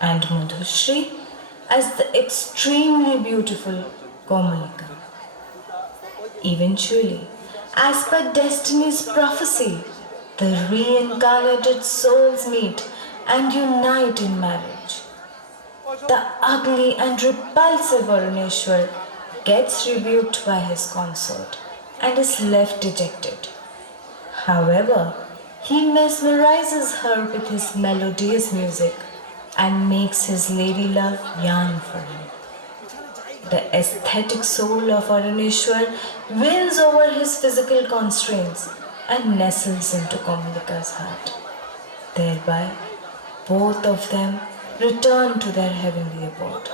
and Madhushri as the extremely beautiful Komalika. Eventually, as per destiny's prophecy, the reincarnated souls meet and unite in marriage. The ugly and repulsive Varuneshwar gets rebuked by his consort and is left dejected. However, he mesmerizes her with his melodious music and makes his lady love yearn for him. The aesthetic soul of Varuneshwar wins over his physical constraints and nestles into Komalika's heart. Thereby, both of them return to their heavenly abode.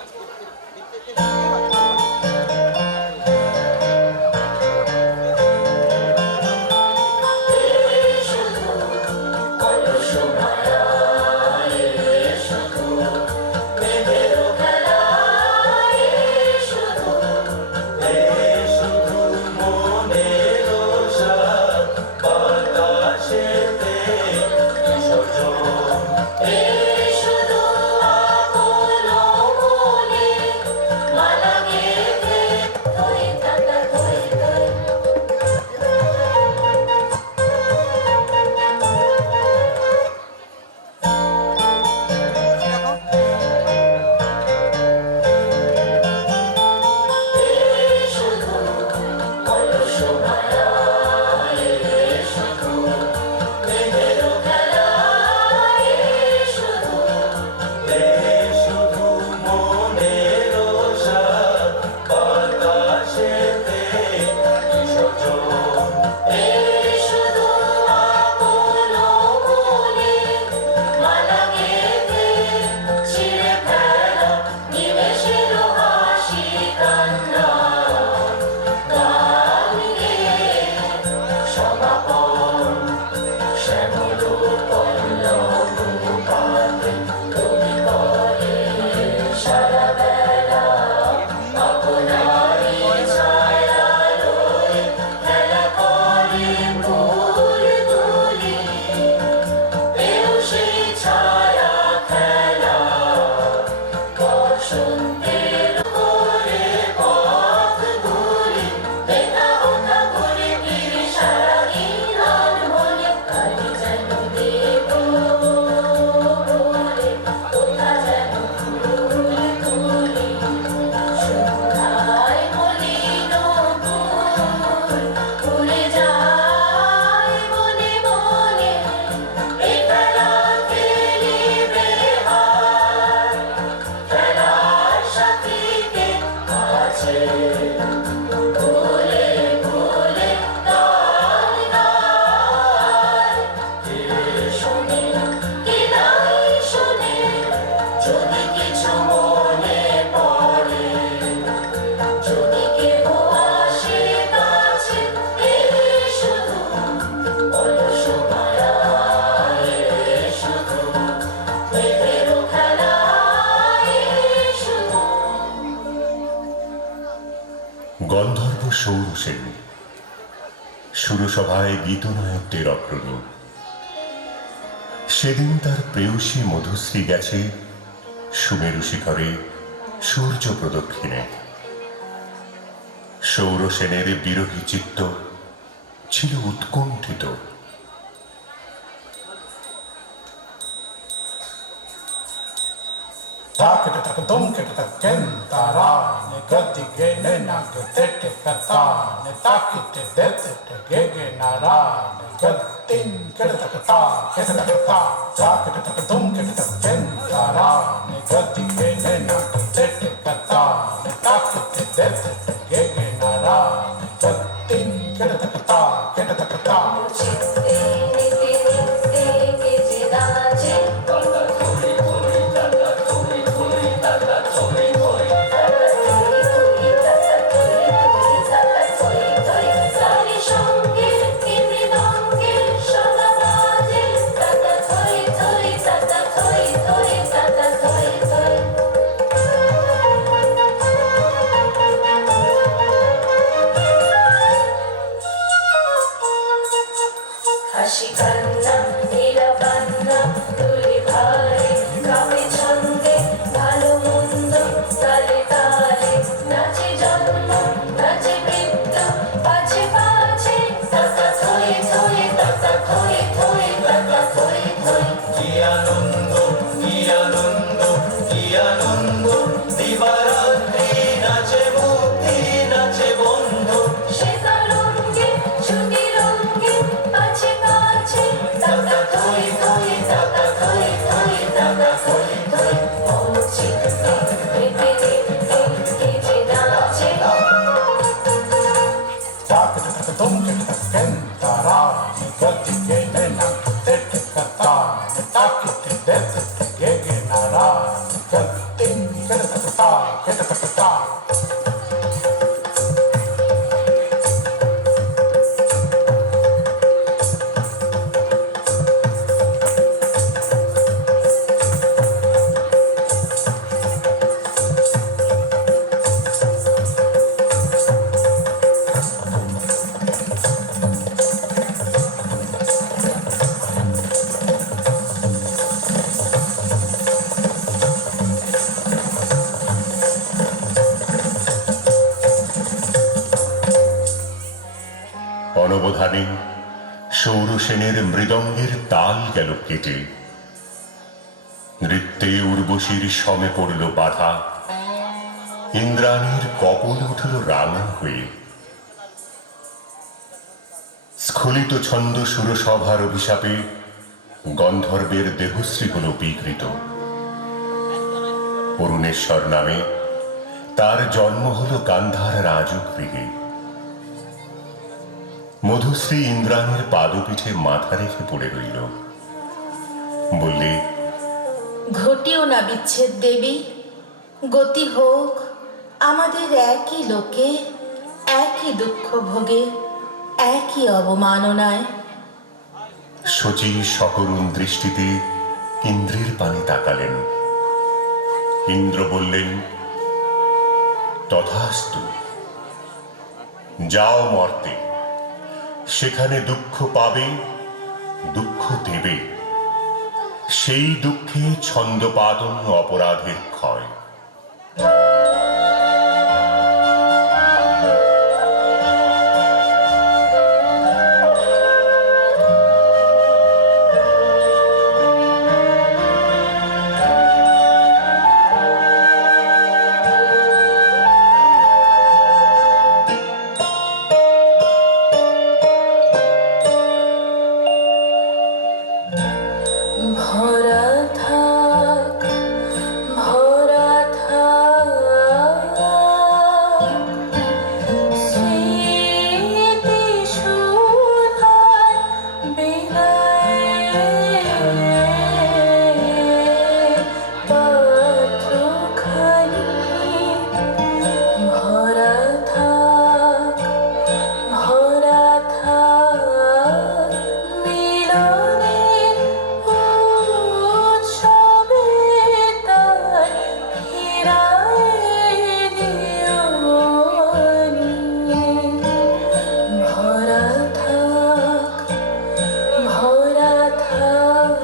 গন্ধর্ব সৌরসেন সুরসভায় গীতনায়কদের অগ্রণী। সেদিন তার প্রেয়সী মধুশ্রী গেছে সুমেরু শিখরে সূর্য প্রদক্ষিণে। সৌরসেনের বিরহী চিত্ত ছিল উৎকণ্ঠিত। Takete tak dunkete tak kentara ne gadi gene na gete kata ne takete dete gege nara ne gadin kete tak ta kete tak ta takete tak dunkete tak kentara ne gadi gene na gete kata ne takete dete gege nara ne gadin kete tak ta kete tak ta সেনের মৃদঙ্গের তাল গেল কেটে, নৃত্যে উর্বশীর সমে পড়ল বাধা, ইন্দ্রাণীর couple উঠল রাঙা হয়ে। স্খলিত ছন্দ সুরসভার অভিশাপে গন্ধর্বের দেহশ্রী হল বিকৃত। অরুণেশ্বর নামে তার জন্ম হল গান্ধার রাজগৃহে। মধুশ্রী ইন্দ্রাণীর পাদপীঠে মাথা রেখে পড়ে রইল। বললে, ঘটিও না বিচ্ছেদ দেবী, গতি হোক আমাদের একই লোকে, একই দুঃখ ভোগে, একই অবমাননায়। শচী সকরুণ দৃষ্টিতে ইন্দ্রের পানে তাকালেন। ইন্দ্র বললেন, তথাস্তু, যাও মর্তে, সেখানে দুঃখ পাবে, দুঃখ দেবে, সেই দুঃখে ছন্দপাদন অপরাধের ক্ষয়। ভরা থাক, ভরা থাক, স্মৃতি সুধার বিলায়ে পাত্রখানি। ভরা থাক, ভরা থাক, মিলনের উৎসবে তার ফিরায়ে দিও আনি। ভরা থাক, ভরা থাক,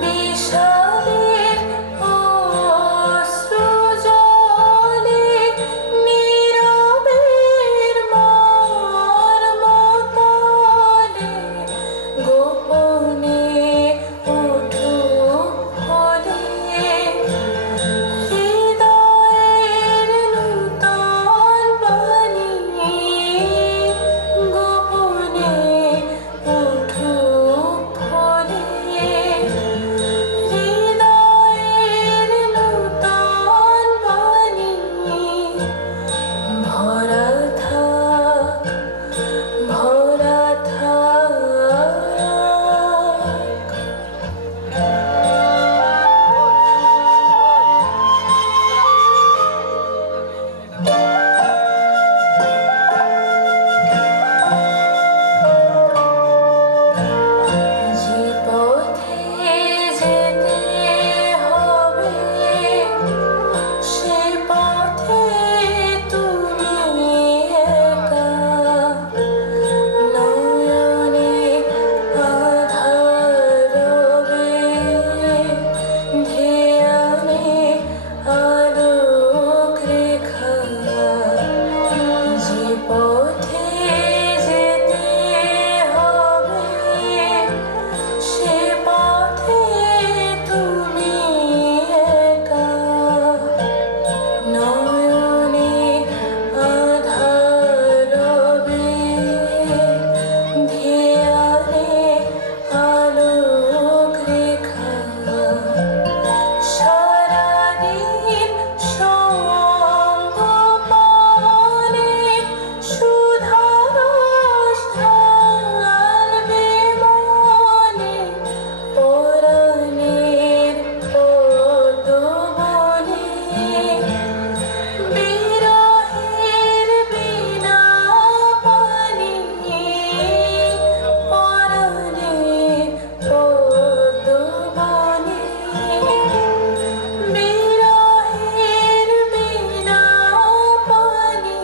বিষাদের অশ্রু জলে নীরবের মর্মতলে গোপনে উঠুক ফলে হৃদয়ের নূতন বাণী। গোপনে উঠুক ফলে হৃদয়ের নূতন বাণী। ভরা থাক, ভরা থাক। যে পথে যেতে হবে, সে পথে তুমি একা। নয়নে আধার রবে, ধ্যানে আলোক রেখা। যে পথে যেতে হবে, সে পথে তুমি একা। নয়নে আধার রবে, ধ্যানে আলোক রেখা। সারাদিন সঙ্গোপনে সুধারস ঢালবে মনে, পরাণের পদবনে। বিরহের বীণা পানি, পরাণের পদবনে। বিরহের বীণা পানি।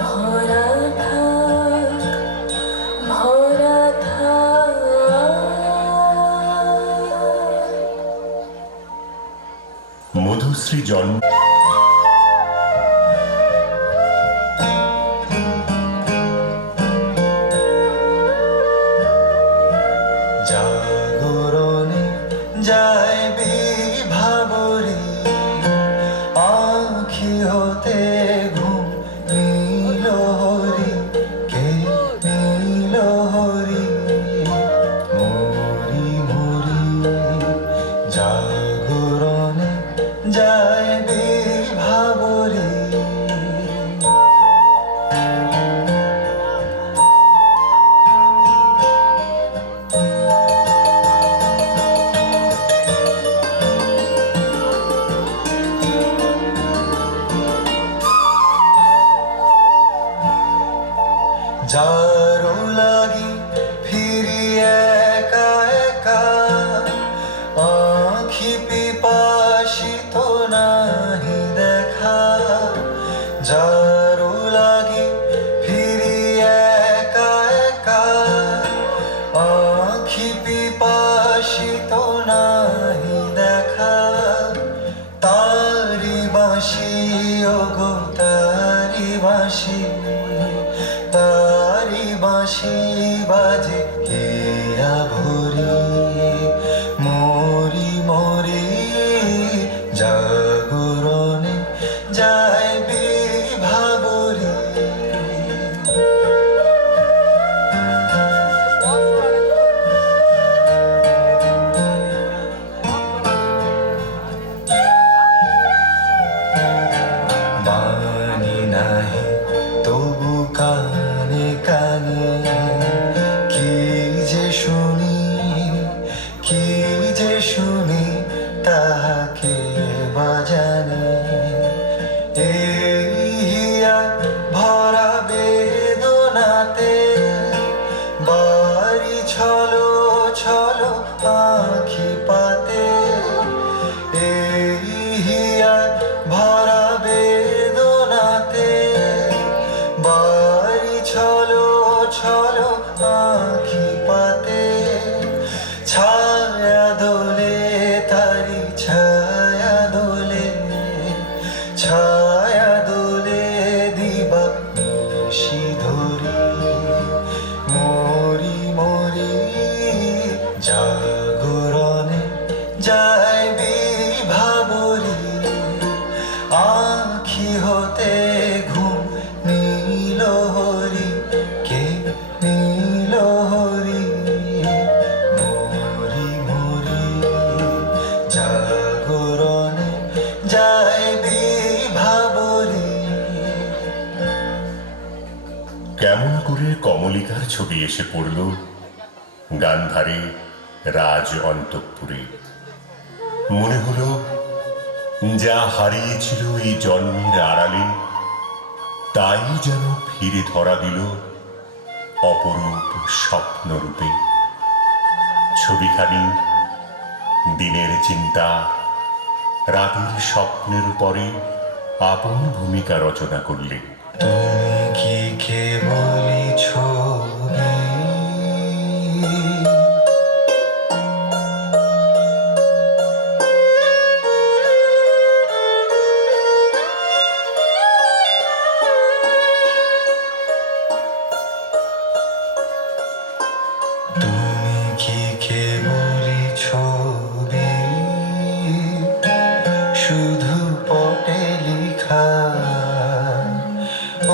ভরা থাক, ভরা থাক। মধুশ্রী জন্ম জাগরণে যায় বিভাবরী আঁখি হতে ঘুম নীল হরি কে নীল হরি মরি মরি জাগরণে যায় বিভাবরী যারো লাগি ফিরি একা একা আঁখি পিপাসিত নাহি দেখা যারো লাগি ফিরি একা একা আঁখি পিপাসিত নাহি দেখা তারি বাঁশি ওগো তারি বাঁশি তারি বাঁশি বাজে হিয়া ভরি মরি মরি জাগরণে যায় বিভাবরী বাণী নাহি তবু কানে কানে কি যে শুনি কি যে শুনি তাহাকে বাজানে এই হিয়া ভরা বেদনাতে বাড়ি ছলো ছলো আঁখি পাতে এই হিয়া ভরা বেদনাতে বাড়ি ছলো ছলো আঁখি পাতে ছায়া দোলে তারি ছায়া দোলে ছায়া দোলে দিবা নিশি ধরি মরি মরি জাগরণে যায় বিভাবরী আঁখি হতে ঘুম নীল হরি কে নীল হরি মরি মরি জাগরণে যায় বিভাবরী কেমন করে কমলিকার ছবি এসে পড়ল গান্ধারে রাজ অন্তঃপুরে। মনে হলো যা হারিয়েছিল এই জন্মের আড়ালে তাই যেন ফিরে ধরা দিল অপরূপ স্বপ্নরূপে। ছবিখানি দিনের চিন্তা রাতের স্বপ্নের পরে আপন ভূমিকা রচনা করলে। তুমি কি কেবলই ছবি তুমি কি কেবলই ছবি শুধু পটে লিখা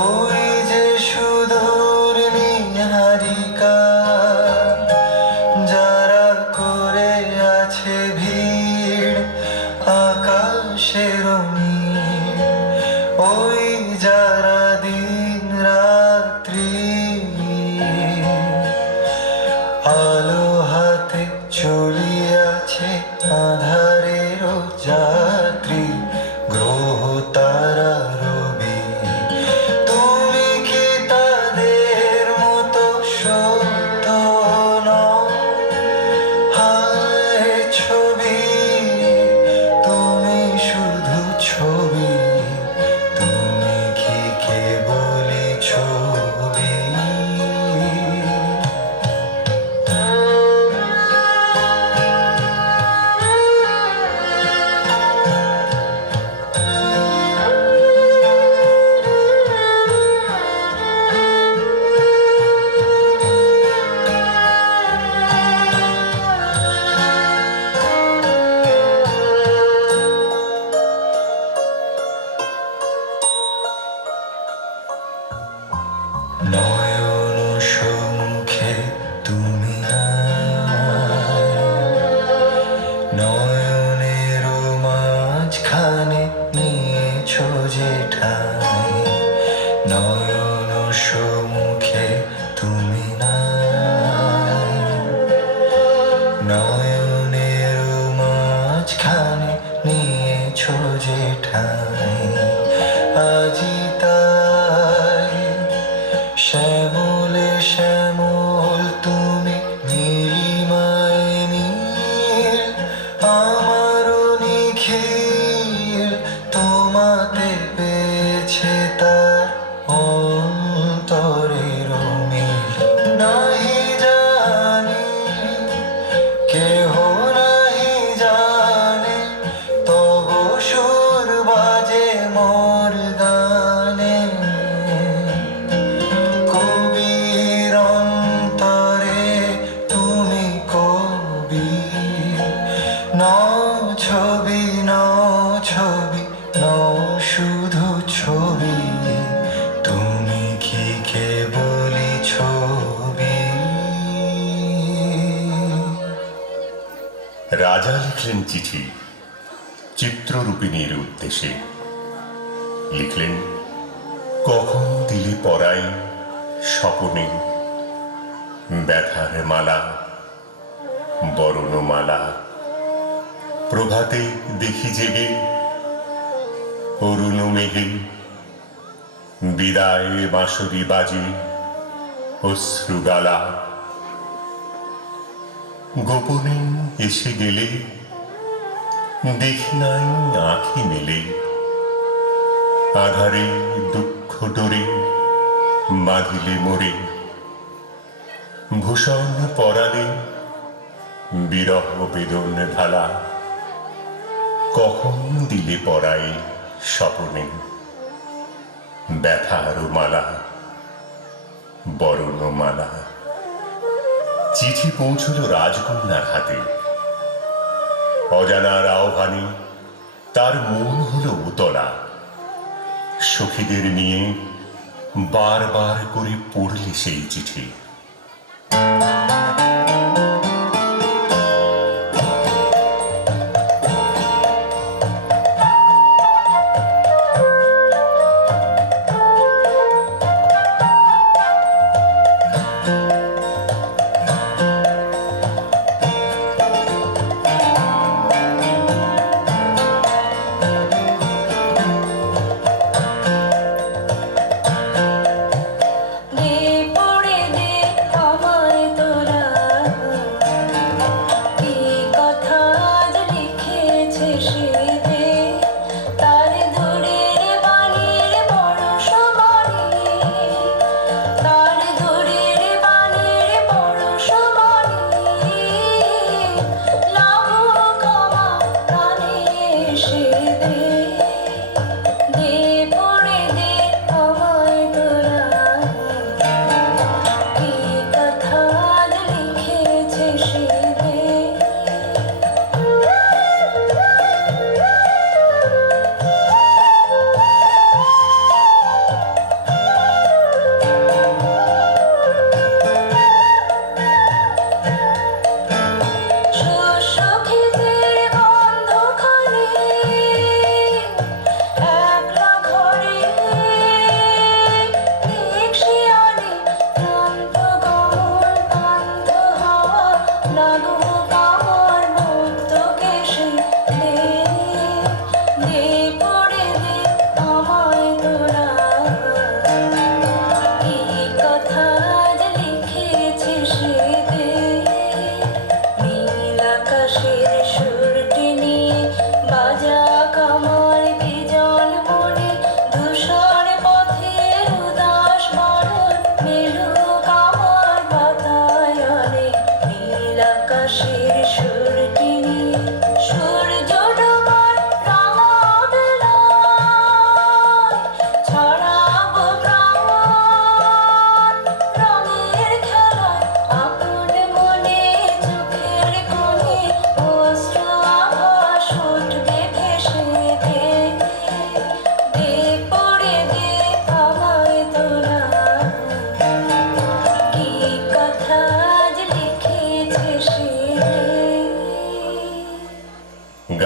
ওই যে সুদূর নিহারিকা যারা করে আছে ভিড় আকাশের নীল ওই যারা দিন রাত্রি আলো হাতে চলিয়াছে আধারের যাত্রী গ্রহ তারা রবি তুমি কি তাদের মতো সত্য নও হায় ছবি তুমি শুধু ছবি তুমি কি কেবলই ছবি নয়নের মাঝখানে নিয়েছো যে ঠাই, নয়ন সম্মুখে তুমি নাই। নয়নের মাঝখানে নিয়েছো যে ঠাই, আজি তাই শ্যামলে শ্যামল তুমি, নীলিমায় নীল আমারও নিখিল, তোমাতে পেয়েছে তার অন্তরের মিল। নাহি জানি কেহ নাহি জানে, তব সুর বাজে মোর গানে। কবির অন্তরে তুমি কবি, নও ছবি নও ছবি নও শুধু ছবি, তুমি কি কেবলই ছবি। রাজা লিখলেন চিঠি চিত্ররূপিণীর উদ্দেশ্যে। লিখলেন, কখন দিলে পরাই স্বপনে ব্যথার মালা, বরণমালা। প্রভাতে দেখি জেগে অরুণ মেঘে, বিদায় বাঁশরি বাজে অশ্রুগালা। গোপনে এসে গেলে দেখি নাই আঁখি মেলে, আধারে দুঃখ ডোরে বাঁধিলে মোরে। ভূষণ পরালে বিরহ বেদন ঢালা, কখন দিলে পরাই স্বপনে ব্যথার মালা, বরণমালা। চিঠি পৌঁছল রাজকন্যার হাতে, অজানার আহ্বানে তার মন হলো উতলা। সখীদের নিয়ে বারবার করে পড়লে সেই চিঠি।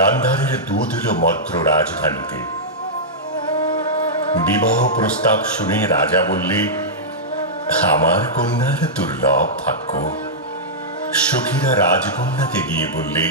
গান্ধারের দুধ এলো মদ্র রাজধানীতে। বিবাহ প্রস্তাব শুনে রাজা বললে, আমার কন্যার দুর্লভ ভাগ্য। সখীরা রাজকন্যাকে গিয়ে বললে,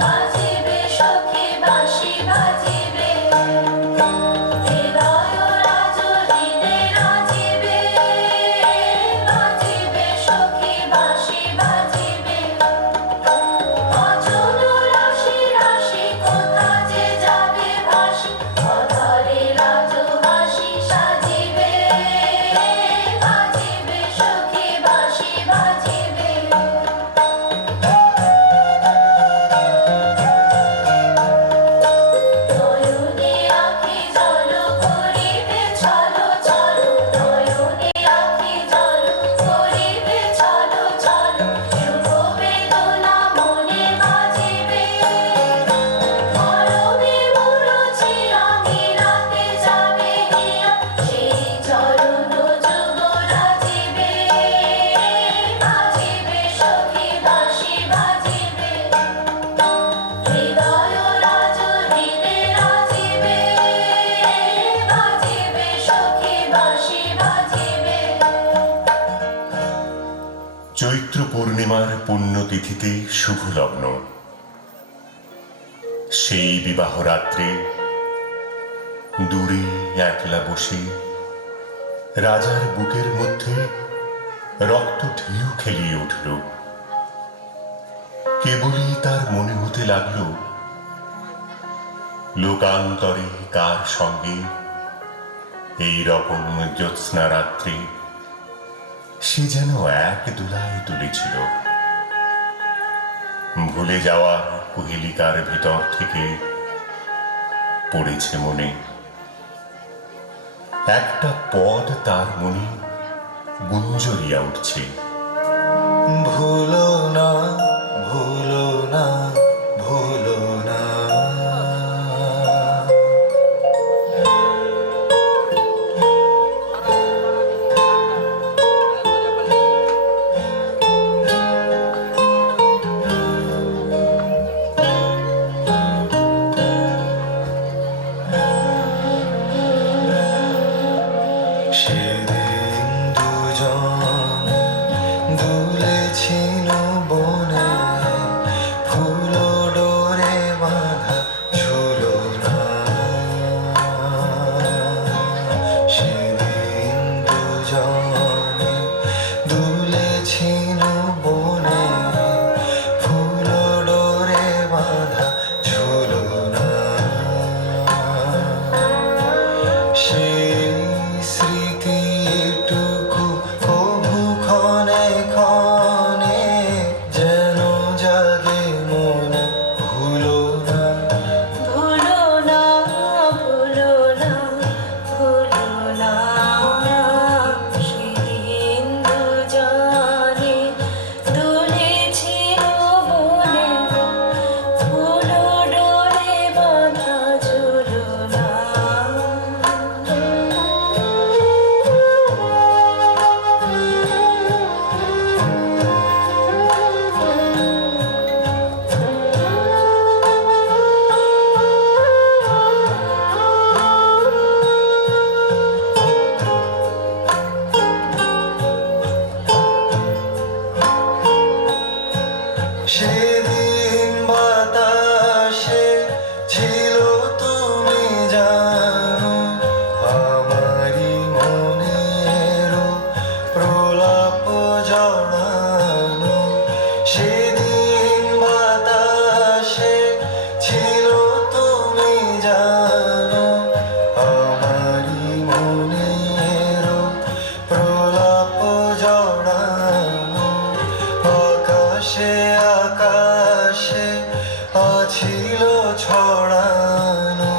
বাজিবে সখী বাঁশি বাজিবে, হৃদয় রাজহৃদে রাজিবে। বাজিবে সখী বাঁশি বাজিবে, অচল রাশি রাশি কোথা যে যাবে ভাসি, অধরে রাজহাসি সাজিবে। বাজিবে সখী বাঁশি বাজিবে। নয়নে আঁখি জল করিবে চলো চলো, নয়নে আঁখি জল করিবে চলো চলো, শুভ বেদনা মনে বাজিবে। মরমে মুরুচি আমি রাতে যাবে হিয়া, সেই চরণ যুগ রাজিবে। বাজিবে সখী বাঁশি বাজিবে, হৃদয় রাজহৃদে রাজিবে। বাজিবে সখী বাঁশি বাজিবে। চৈত্র পূর্ণিমার পুণ্যতিথিতে শুভ লগ্ন। সেই বিবাহ রাত্রে দূরে একলা বসে রাজার বুকের মধ্যে রক্ত ঢেউ খেলিয়ে উঠল। কেবলই তার মনে হতে লাগলো, লোকান্তরে কার সঙ্গে এই রকম জ্যোৎস্না রাত্রে সে যেন এক দুলায় তুলেছিল। ভুলে যাওয়ার কুহেলিকার ভিতর থেকে পড়েছে মনে একটা পদ, তার মনে গুঞ্জরিয়া উঠছে। ভুলো না, ভুলো না, ভুলো না। সেদিন দুজন দুলেছিল বনে, ফুল ডোরে বাঁধা ঝুলো না। সেদিন দুজন দুলেছিল বনে, ফুল ডোরে বাঁধা ঝুলো না। সেই স্মৃতিটুকু কভু ক্ষণে ক্ষণে যেন জাগে মনে, ভুলো না। ভুলো না, ভুলো না, ভুলো না। সেদিন দুজনে দুলেছিল বনে, ফুল ডোরে বাঁধা ঝুলো না। সেদিন বাতাসে ছিল তুমি জানো, আমারি মনেরও প্রলাপ জড়ানো। সেদিন বাতাসে ছিল তুমি জানো, আমারি মনেরও প্রলাপ জড়ানো। আকাশে আকাশে আছিল ছড়ানো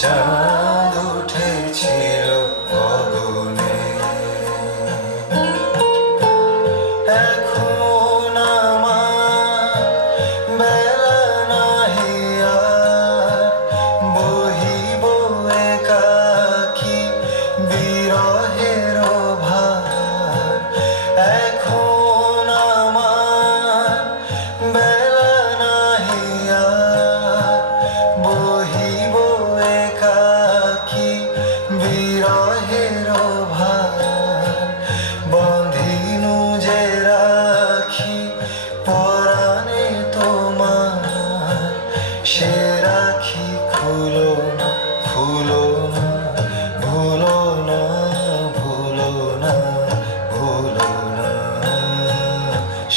চাঁদ উঠেছিল গগনে। এখন আমার বেলা নাহি আর, বহিব একাকী বিরহের ভার। এখন আমার বেলা নাহি আর, বহিব একাকী বিরহের ভার। বন্ধিনু যে রাখি পরাণে তোমার, সে রাখি খুলো না, খুলো না, ভুলো না, ভুলো না, ভুলো না।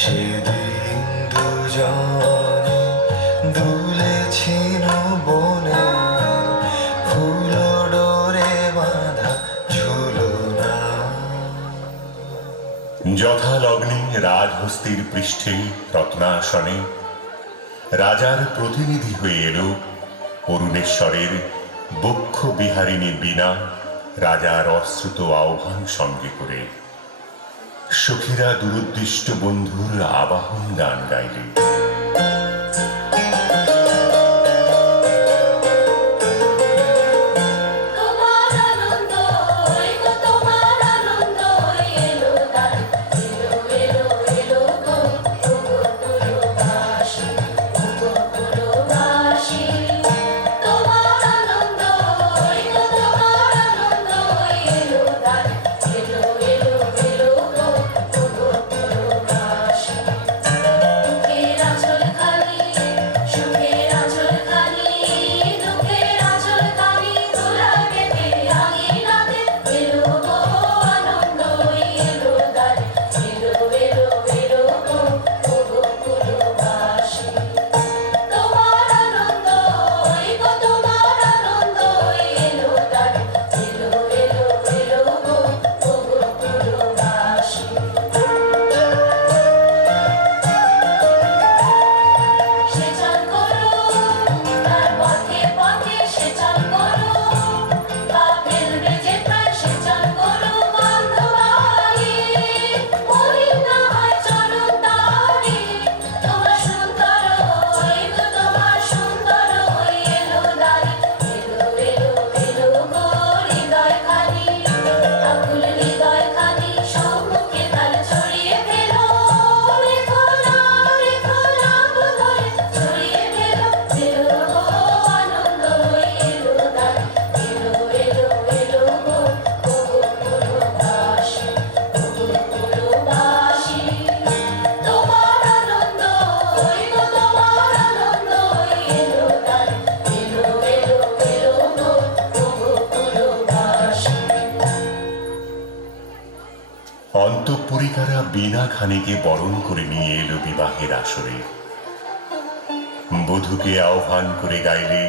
সেদিন দুজনে দুলেছিল বনে, ফুল ডোরে বাঁধা ঝুলো না। যথালগ্নে রাজহস্তির পৃষ্ঠে রত্নাসনে রাজার প্রতিনিধি হয়ে এলো অরুণেশ্বরের বক্ষ বিহারিণী বীণা, রাজার অশ্রুত আহ্বান সঙ্গে করে। সখীরা দুরুদ্দিষ্ট বন্ধুর আবাহন গান গাইলে। তোমার আনন্দ গো, তোমার আনন্দ এলো দ্বার, এলো এলো এলো গো, ওগো পুরবাসী, ওগো পুরবাসী। তোমার আনন্দ গো, তোমার আনন্দ এলো দ্বার, এলো এলো এলো গো, ওগো পুরবাসী। দুঃখের আঁচল খানি, সুখের আঁচল খানি, দুঃখের আঁচল খানি তোলা পেতে আঙিনাতে এলো গো আনন্দ এলো দ্বার, এলো এলো এলো গো, ওগো পুরবাসী। তোমার আনন্দ গো, তোমার আনন্দ এলো দ্বার, এলো এলো এলো গো, ওগো পুরবাসী। সেচান করো তার পথে পথে, সেচান করো পা ফেলবে যে প্রায়, সেচান করো বান্ধবাই, মলিন না হয় চরণ তারি। তোমার সুন্দর গো, তোমার সুন্দর এলো দ্বারে, এলো এলো এলো গো হৃদয় খানি, আকুল হৃদয় খানি সম্মুখে তার ছড়িয়ে ফেলো। রেখো না বোধহয় ছড়িয়ে ফেলো, এলো গো আনন্দ এলো দ্বার, এলো এলো এলো গো, ওগো পুরবাসী, ওগো পুরবাসী। তোমার আনন্দ গো, তোমার আনন্দ এলো দ্বার, এলো এলো এলো গো, ওগো পুরবাসী। অন্তঃপুরিকারা বীণা খানিকে বরণ করে নিয়ে এলো বিবাহের আসরে। বধূকে আহ্বান করে গাইলে।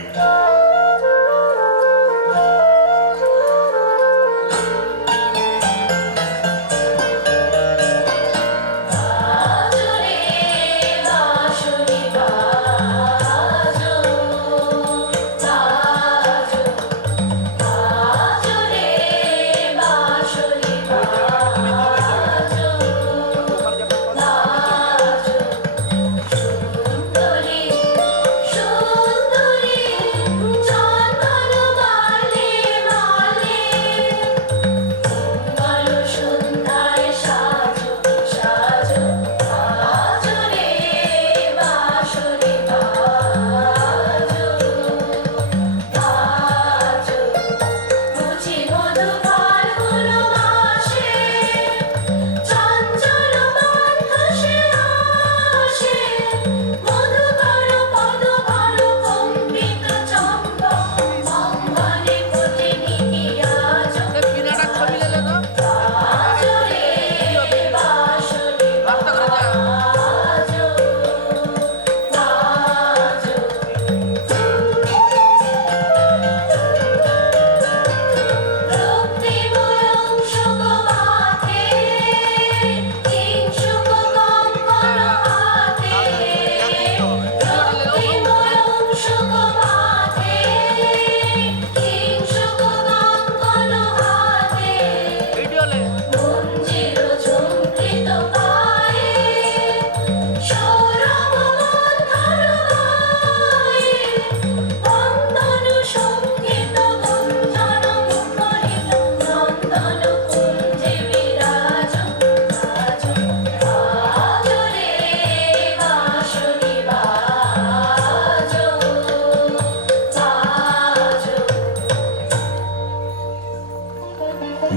বাজো রে বাঁশরি বাজো, বাজো, বাজো রে বাঁশরি বাজো, বাজো। সুন্দরী সুন্দরী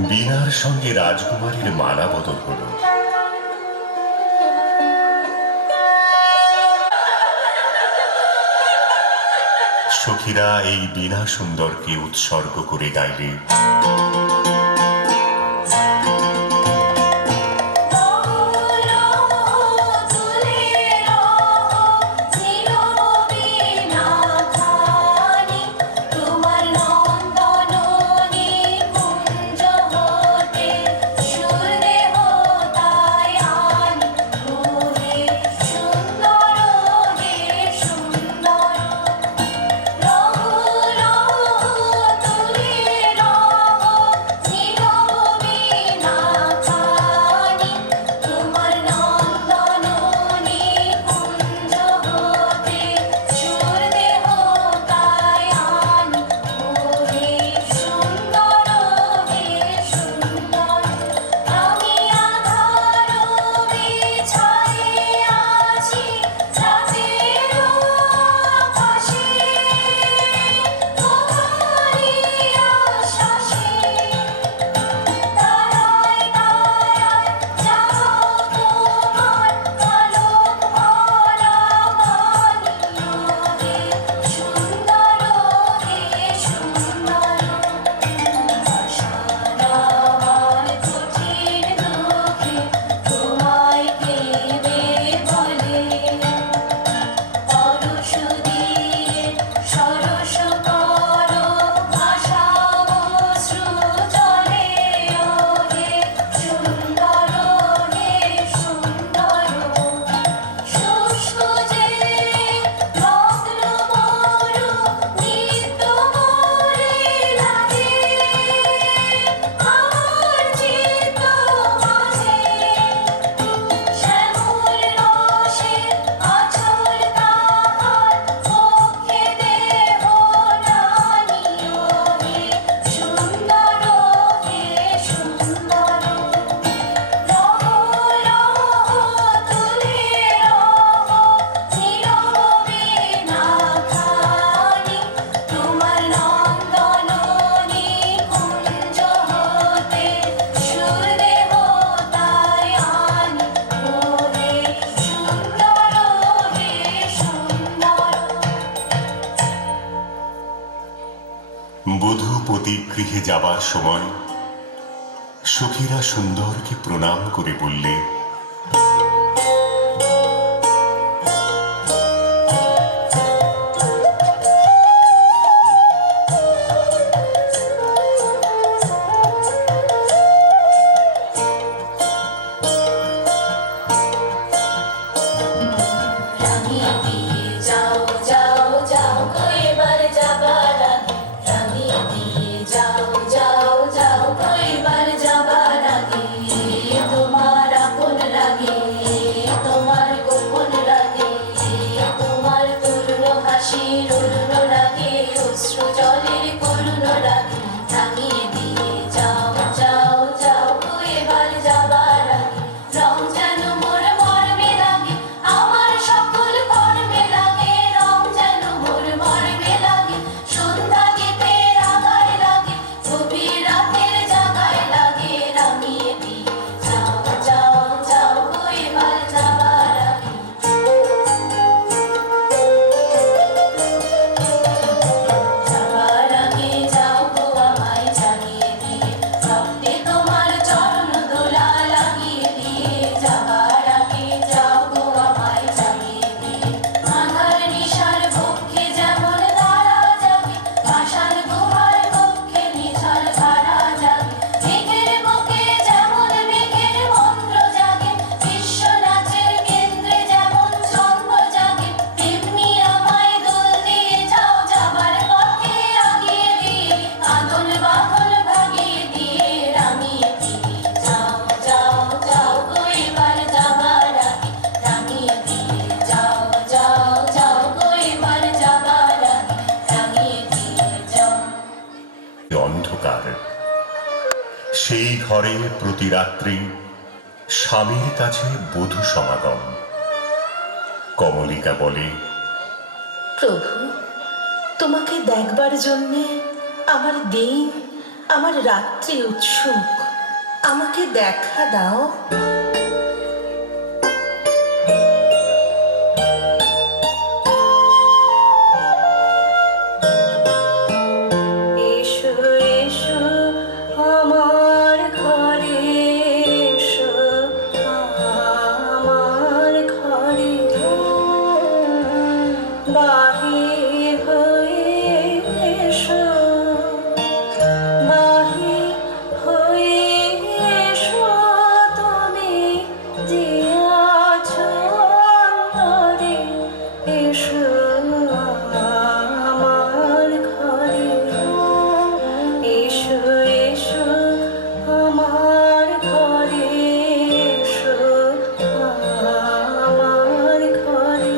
বীণার সঙ্গে রাজকুমারীর মালা বদল হল। সখীরা এই বীণা সুন্দরকে উৎসর্গ করে গাইলে বধূ পতির গৃহে যাবার সময় সখীরা সুন্দরকে প্রণাম করে বললে, অন্ধকার। সেই ঘরে প্রতি রাত্রি স্বামীর কাছে বধূ সমাগম। কমলিকা বলে, প্রভু, তোমাকে দেখবার জন্যে আমার দিন আমার রাত্রি উৎসুক, আমাকে দেখা দাও। এসো এসো আমার ঘরে, এসো আমার ঘরে, বাহির হয়ে এসো, বাহির হয়ে এসো, তুমি যে আছো অন্তরে, এসো আমার ঘরে, এসো এসো আমার ঘরে, এসো আমার ঘরে।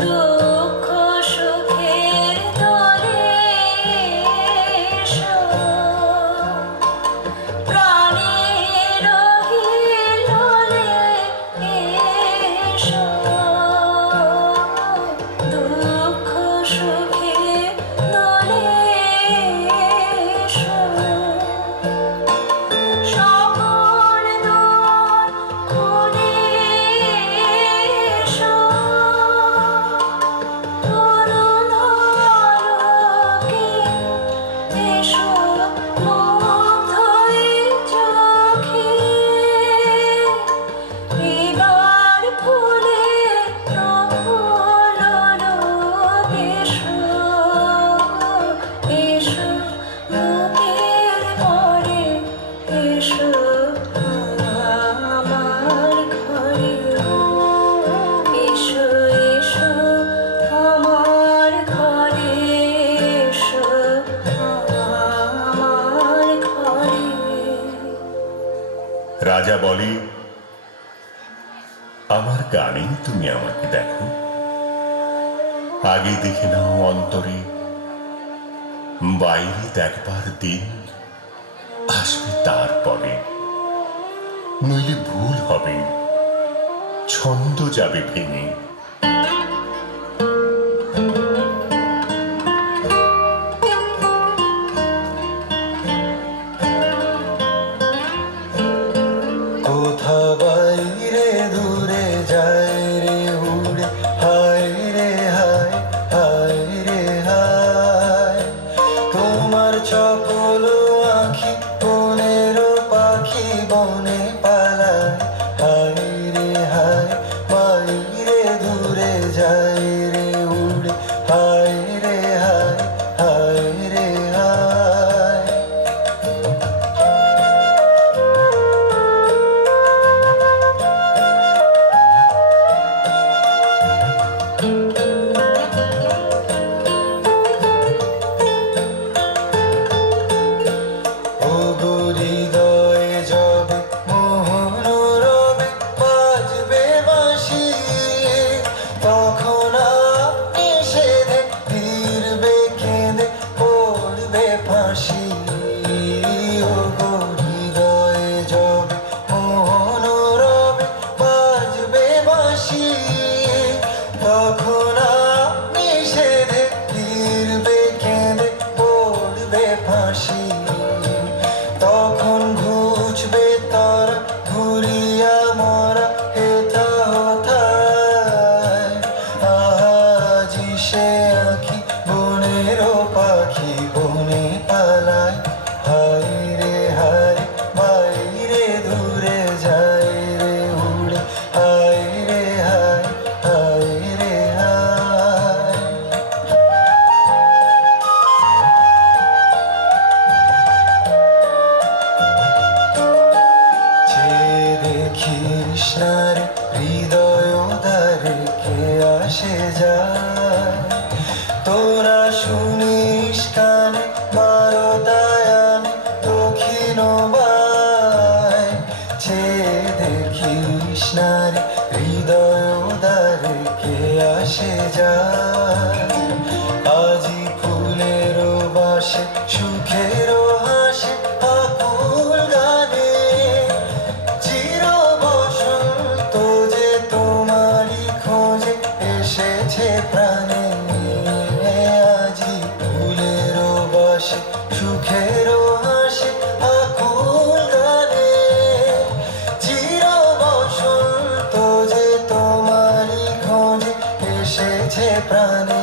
দুঃখ সুখের দোলে এসো, প্রাণের হিলোলে এসো, দুঃখ সুখের দোলে এসো, সকল দ্বার খুলে এসো, করুণ আলোকে এসো, মুগ্ধ এই চোখে, এবার ফুলে প্রফুল্ল রূপ এসো, এসো বুকের পরে, এসো আমার ঘরে, এসো এসো আমার ঘরে, এসো আমার ঘরে। রাজা বলে, আমার গানে তুমি আমাকে দেখো, আগে দেখে নাও অন্তরে, বাইরে দেখবার দিন আসবে তারপরে, নইলে ভুল হবে, ছন্দ যাবে ভেঙে। কোথা বাইরে দূরে যায় রে উড়ে, হায় রে হায়, হায় রে হায়, তোমার চপল আঁখি বনেরও পাখি বনে পালায়, হায় রে হায়, বাইরে দূরে যায় রে উড়ে, হায় রে হায়, হায় রে হায়। ও গো হৃদয়ে যবে মোহন রবে, বাজবে বাঁশি, তখন আপনি সেধে ফিরবে কেঁদে, পড়বে ফাঁসি। ও গো হৃদয়ে যবে মোহন রবে, বাজবে বাঁশি, তখন আপনি সেধে ফিরবে কেঁদে, পড়বে ফাঁসি। তখন ঘুচবে তারা ঘুরিয়া মরা হেথা হোথায়, আজি সে আঁখি বনেরও পাখি বনে পালায়, হায় রে হায়, বাইরে দূরে যায় রে উড়ে, হায় রে হায়, হায় রে হায়। চেয়ে দেখিস না রে হৃদয় দ্বারে কে আসে যায়, তোরা শুনিস কানে বারোদায়ানে দক্ষিণ বায়, চেয়ে দেখিস না রে হৃদয় দ্বারে কে আসে যায়, আজি ফুলের বাসে সুখের হাসে আকুল গানে, চির বসন্ত যে তোমারই খোঁজে এসে এসেছে প্রাণে আজি ফুলের বাসে সুখের হাসি আকুল গানে চির বসন্ত যে তোমারই খোঁজে এসেছে প্রাণে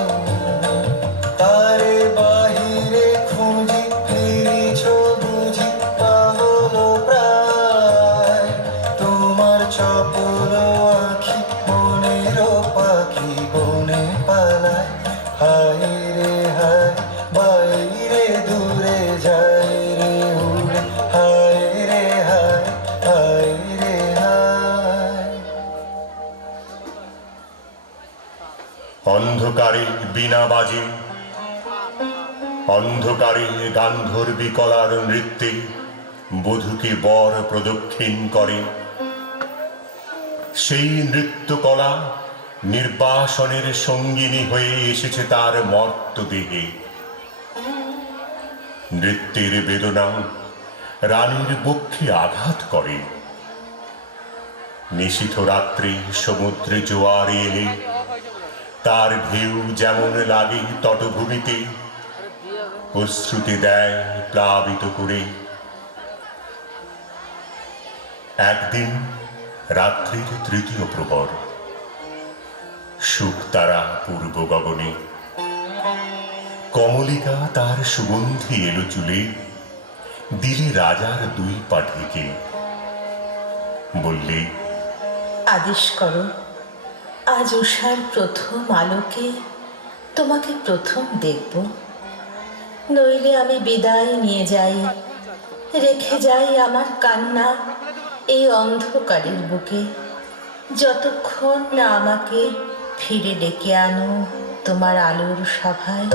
তারে বাহিরে খুঁজি ফিরিছ বুঝি পাগল প্রায় তোমার চপল আখি মনের পাখি বনে পালায় হায় রে হায় বাইরে দূরে যায় রে উড়ে হায় রে হায় হায় রে হায়। অন্ধকারে বীণা বাজে, অন্ধকারে গান্ধর্বী কলার নৃত্যে বধূকে বর প্রদক্ষিণ করে। সেই নৃত্যকলা নির্বাসনের সঙ্গিনী হয়ে এসেছে তার মর্ত দেহে। নৃত্যের বেদনা রানীর বক্ষে আঘাত করে। নিশীথ রাত্রে সমুদ্রে জোয়ার এলে তার ঢেউ যেমন লাগে তটভূমিতে, অশ্রুতে দেয় প্লাবিত করে। একদিন রাত্রির তৃতীয় প্রহর, শুকতারা পূর্ব গগনে, কমলিকা তার সুগন্ধি এলো চুলে, দিলে রাজার দুই পা ঢেকে, বললে, আদেশ করো, আজ উষার প্রথম আলোকে তোমাকে প্রথম দেখব। নইলে আমি বিদায় নিয়ে যাই, রেখে যাই আমার কান্না এই অন্ধকারের বুকে, যতক্ষণ না আমাকে ফিরে ডেকে আনো তোমার আলোর সভায়।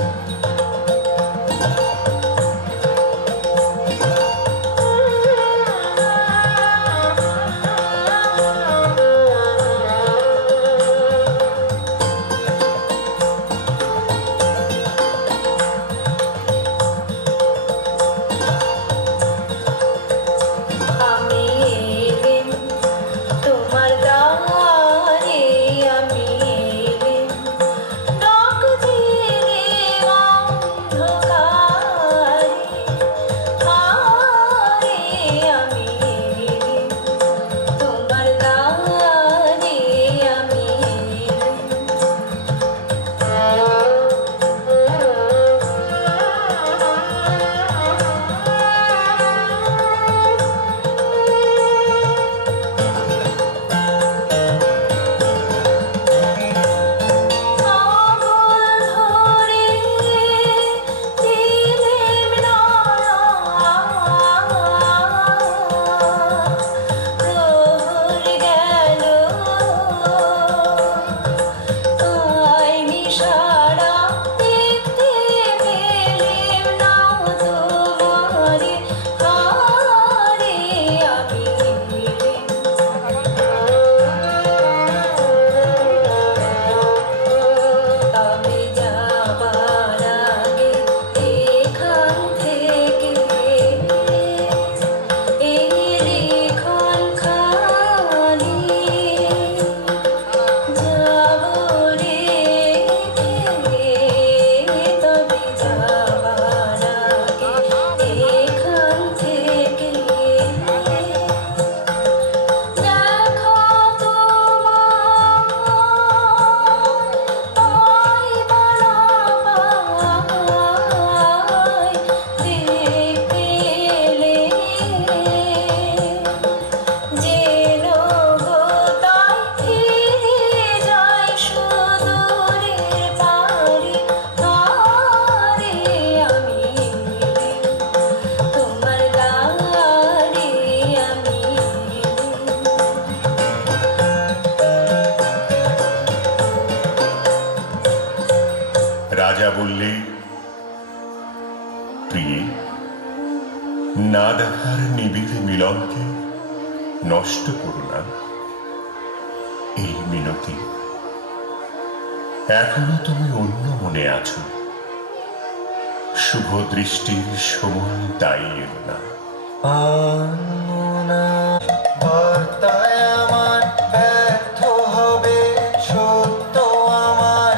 আমি এলেম তোমার দ্বারে, আমি এলেম ডাক দিলে অন্ধকারে, আরে আমি এলেম তোমার দ্বারে, আমি আঙুল ধরে দিলেম নাড়া, প্রহর গেল আইনি সারা, দেখতে পেলেম না তোমারে, হারে আমি এলেম। আমি যাবার আগে এখান থেকে এই লিখন খানি যাব রেখে, তবে যাবার আগে এখান থেকে দেখো তোমার পাই বাড়া পাই, দেখতে এলে যেন গো তাই ফিরে যায় সুদূরের পারে, হারে আমি এলেম তোমার দ্বারে, আমি রাজা বললে, প্রিয়ে, না দেখার নিবিড় মিলনকে নষ্ট করো না। এই মিনতি, এখনো তুমি অন্য মনে আছো, শুভ দৃষ্টির সময় তাই এলো না। আনমনা বার্তায় আমার ব্যর্থ হবে সত্য আমার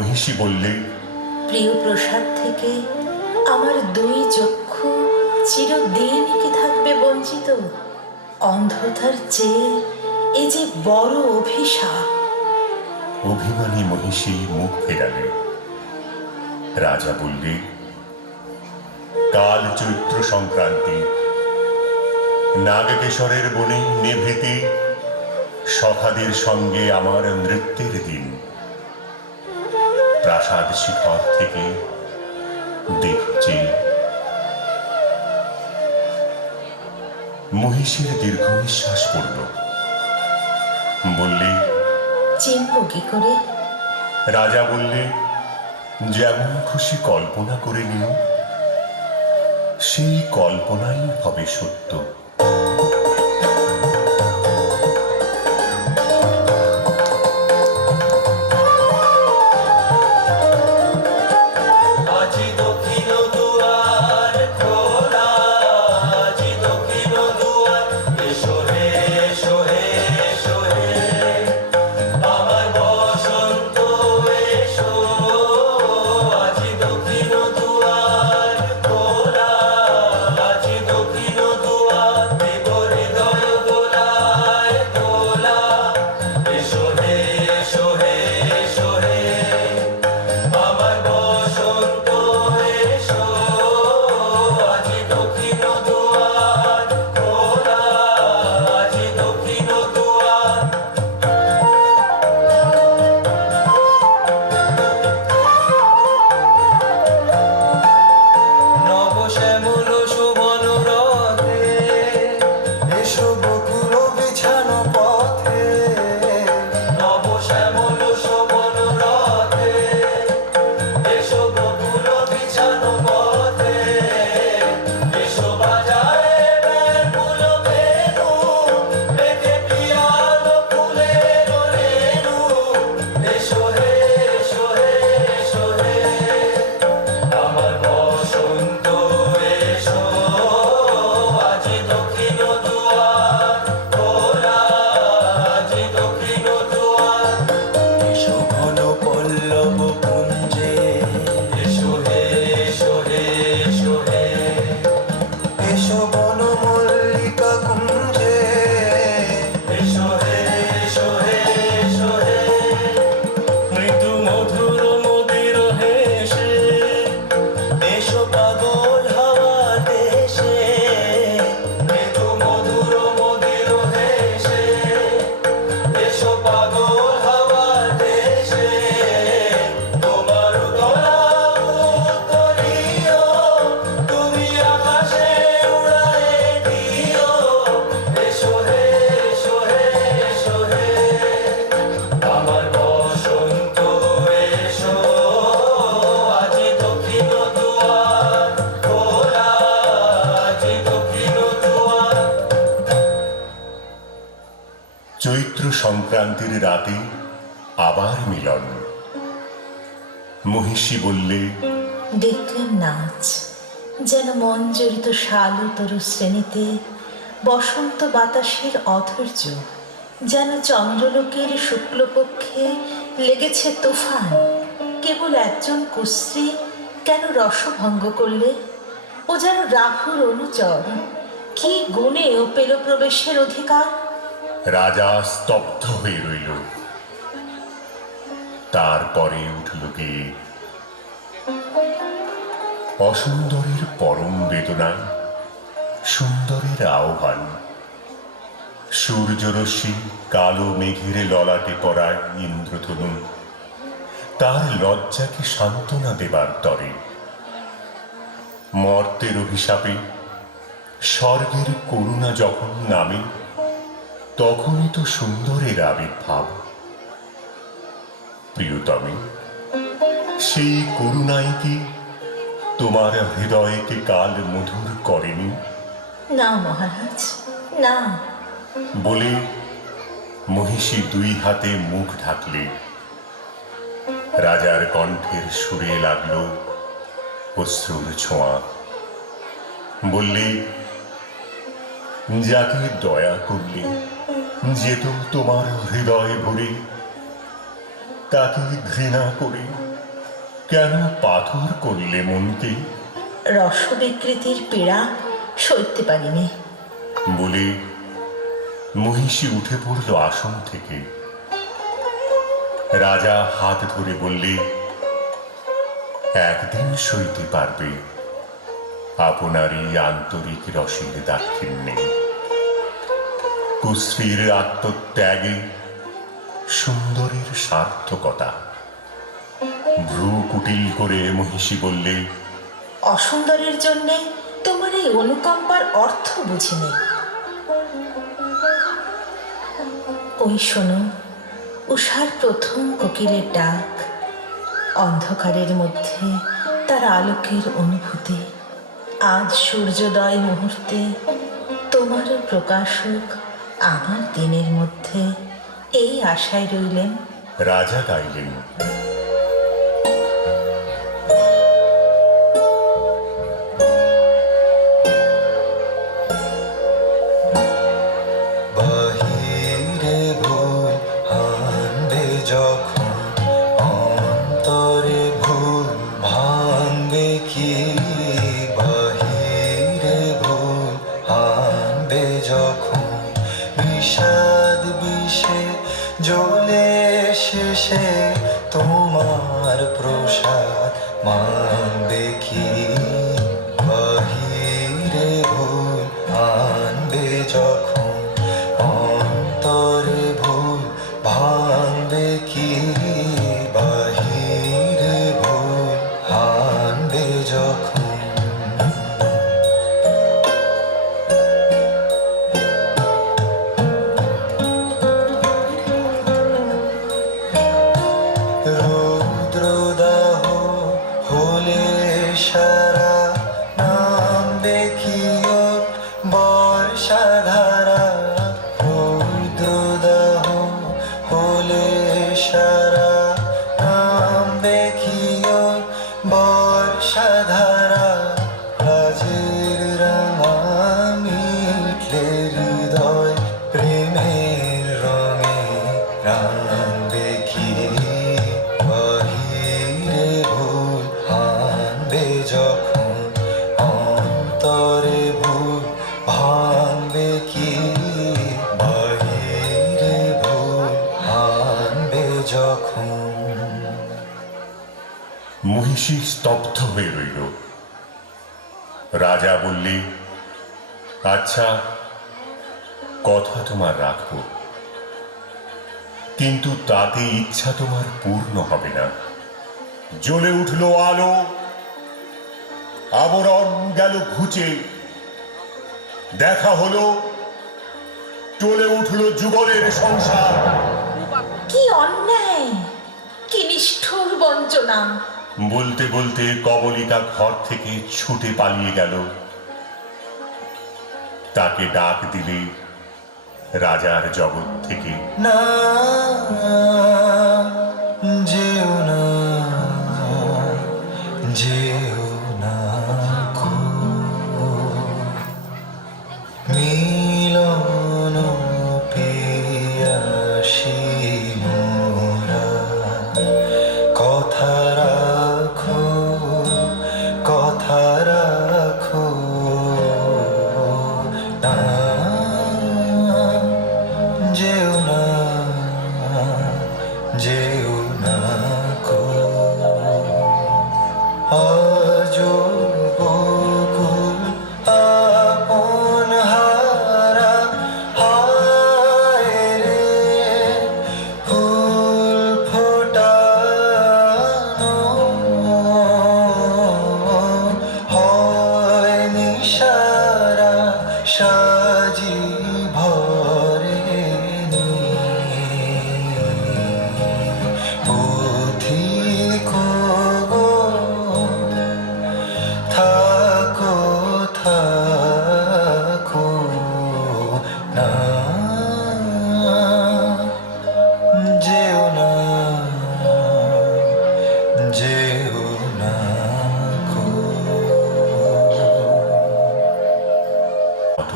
মহিষী বললে, প্রিয় প্রসাদ থেকে আমার দুই চক্ষু চিরদিন কি থাকবে বঞ্চিত? অন্ধতার চেয়ে এ যে বড় অভিশাপ। অভিমানী মহিষী মুখ ফেরালে। রাজা বললে, কাল চৈত্র সংক্রান্তি, নাগকেশরের বনে নিভৃতে সখাদের সঙ্গে আমার নৃত্যের দিন। প্রাসাদ শিখর থেকে দেখছি। মহিষীর দীর্ঘ নিঃশ্বাস পড়ল। বললে, চিনব কি করে? রাজা বললে, যেমন খুশি কল্পনা করে নিও, সেই কল্পনাই হবে সত্য। আজি দক্ষিণ দুয়ার খোলা, আজি দক্ষিণ দুয়ার, এসো হে এসো হে এসো হে, আমার বসন্ত এসো। আজি দক্ষিণ দুয়ার খোলা, আজি দক্ষিণ দুয়ার, দেব হৃদয় দোলায় দোলা, এসো হে এসো হে এসো হে, আমার বসন্ত এসো। আজি দক্ষিণ দুয়ার খোলা, আজি দক্ষিণ দুয়ার। নব শ্যামল শোভন রথে, এসো বকুল বিছানো পথে। নব শ্যামল শোভন রথে, এসো বকুল বিছানো পথে। এসো বাজারে ব্যাকুল বেণু, মেঘে পিয়াল ফুলের রেণু। এসো হে এসো হে এসো হে, আমার বসন্ত এসো। আজি দক্ষিণ দুয়ার খোলা, আজি দক্ষিণ দুয়ার। এসো ঘন পল্লব কুঞ্জে, এসো হে এসো হে এসো হে, এসো বন মল্লিকা কুঞ্জে। এসো হে এসো হে এসো হে, মৃদু মধুর মদির হেসে, এসো পাগল হাওয়া দেশে। মৃদু মধুর মদির হেসে, এসো পাগল হাওয়া দেশে। তোমার গলা উত্তরীয়, তুমি আকাশে উড়ায়ে দিও। এসো হে এসো হে এসো হে, আমার বসন্ত এসো। আজি দক্ষিণ দুয়ার খোলা, আজি দক্ষিণ দুয়ার। চৈত্র সংক্রান্তির রাতে আবার মিলন। মহিষী বললে, দেখলেন নাচ, যেন মন জড়িত শালু তরু শ্রেণীতে বসন্ত বাতাসের অধৈর্য, যেন চন্দ্রলোকের শুক্লপক্ষে লেগেছে তুফান। কেবল একজন কুস্ত্রী কেন রসভঙ্গ করলে? ও যেন রাহুর অনুচর, কি গুণে ও পেল প্রবেশের অধিকার? রাজা স্তব্ধ হয়ে রইল। তারপরে উঠল গে, অসুন্দরের পরম বেদনায় সুন্দরের আহ্বান। সূর্যরশ্মি কালো মেঘের ললাটে পড়ায় ইন্দ্রধনু, তার লজ্জাকে সান্ত্বনা দেবার তরে। মর্তের অভিশাপে স্বর্গের করুণা যখন নামে, তখনই তো সুন্দরের আবির্ভাব। প্রিয়তমে, সেই করুণাই কি তোমার হৃদয়কে কাল মধুর করেনি? না মহারাজ, না। বলে মহিষী দুই হাতে মুখ ঢাকলে। রাজার কণ্ঠের সুরে লাগলো অশ্রুর ছোঁয়া। বললে, যাকে দয়া করলে যেত তোমার হৃদয় ভরে, তাকে ঘৃণা করে কেন পাথর করলে মনকে? রসবিকৃতির পীড়া সইতে পারিনি। বলে মহিষী উঠে পড়ল আসন থেকে। রাজা হাত ধরে বললে, একদিন সইতে পারবে আপনারই আন্তরিক রসের দাক্ষিণ্যে, কুশ্রীর আত্মত্যাগে সুন্দরের সার্থকতা। ভ্রু কুটিল করে মহিষী বললে, অসুন্দরের জন্যে তোমার এই অনুকম্পার অর্থ বুঝিনি। ওই শোনো, উষার প্রথম কোকিলের ডাক, অন্ধকারের মধ্যে তার আলোকের অনুভূতি। আজ সূর্যোদয় মুহূর্তে তোমার প্রকাশক আমার দিনের মধ্যে, এই আশায় রইলেন। রাজা গাইলেন, বাহিরে ভুল আনবে যখন, অন্তরে ভুল ভাঙবে কি? বাহিরে ভুল আনবে যখন, বিষাদ বিষে জ্বলে শেষে তোমার প্রসাদ মানবে কি? বাহিরে ভুল আনবে যখন, অন্তরে ভুল ভাঙবে কি? বাহিরে ভুল আনবে যখন। রৌদ্রদাহ হলে সারা নামবে কি ওর বর্ষাধারা? রৌদ্রদাহ হলে সারা নামবে কি ওর বর্ষাধারা? রাজের রাঙা মিটলে হৃদয় প্রেমের রঙে রাঙবে কি? বাহিরে ভুল আনবে যখন, অন্তরে ভুল ভাঙবে কি? বাহিরে ভুল আনবে যখন। মহিষী স্তব্ধ হয়ে রইল। রাজা বললে, আচ্ছা, কথা তোমার রাখব, কিন্তু তাতে ইচ্ছা তোমার পূর্ণ হবে না। জ্বলে উঠল আলো, আবরণ গেল ঘুচে, দেখা হলো, চলে উঠল যুগলের সংসার। কি অন্যায়, কি নিষ্ঠুর বঞ্চনা! বলতে বলতে কবলিকা ঘর থেকে ছুটে পালিয়ে গেল। তাকে ডাক দিলে রাজার জগৎ থেকে, না যেও না, যেও না কো, মিলন পিয়াসী মোরা। কথা রাখো, কথা রাখো না, যেও না, যেও না কো। আজো বকুল আপন হারা, হায় রে ফুল ফোটানো হয় নিশারা, সাজি ভরে পথিক গো, থাকো থাকো না, যেও না, যেও না কো। কত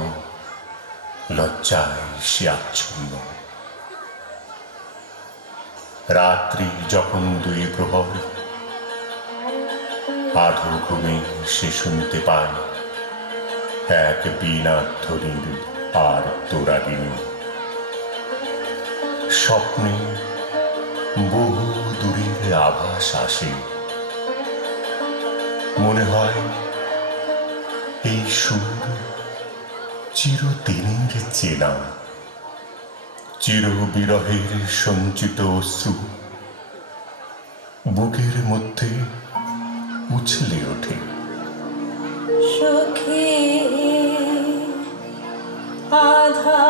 লজ্জায় সে আচ্ছন্ন। রাত্রি যখন দুই প্রহর, আধো ঘুমে সে শুনতে পায় এক বীণা ধ্বনির আর তোরাগিনী। স্বপ্নে বহু দূরের আভাস আসে, মনে হয় এই সুর চিরদিনের চেনা। চির বিরহের সঞ্চিত অশ্রু বুকের মধ্যে উছলে ওঠে। সখী আধা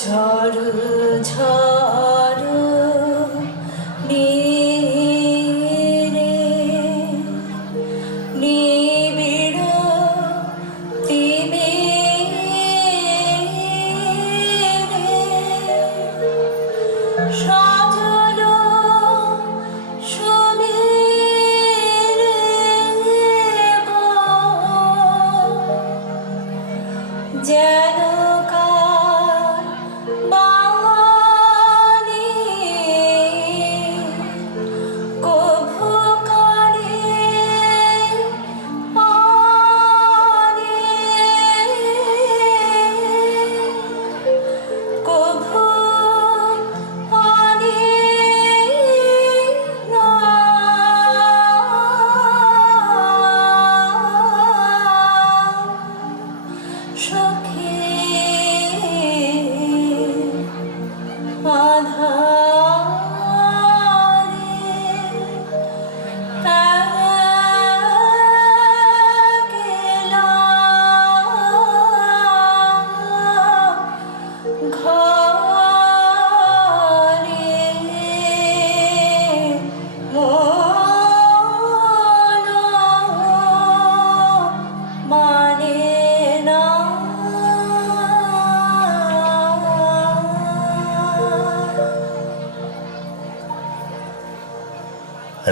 ঝড় ঝড় নীরে নিবিড় তিমিরে সজল সুবীরে গো যেন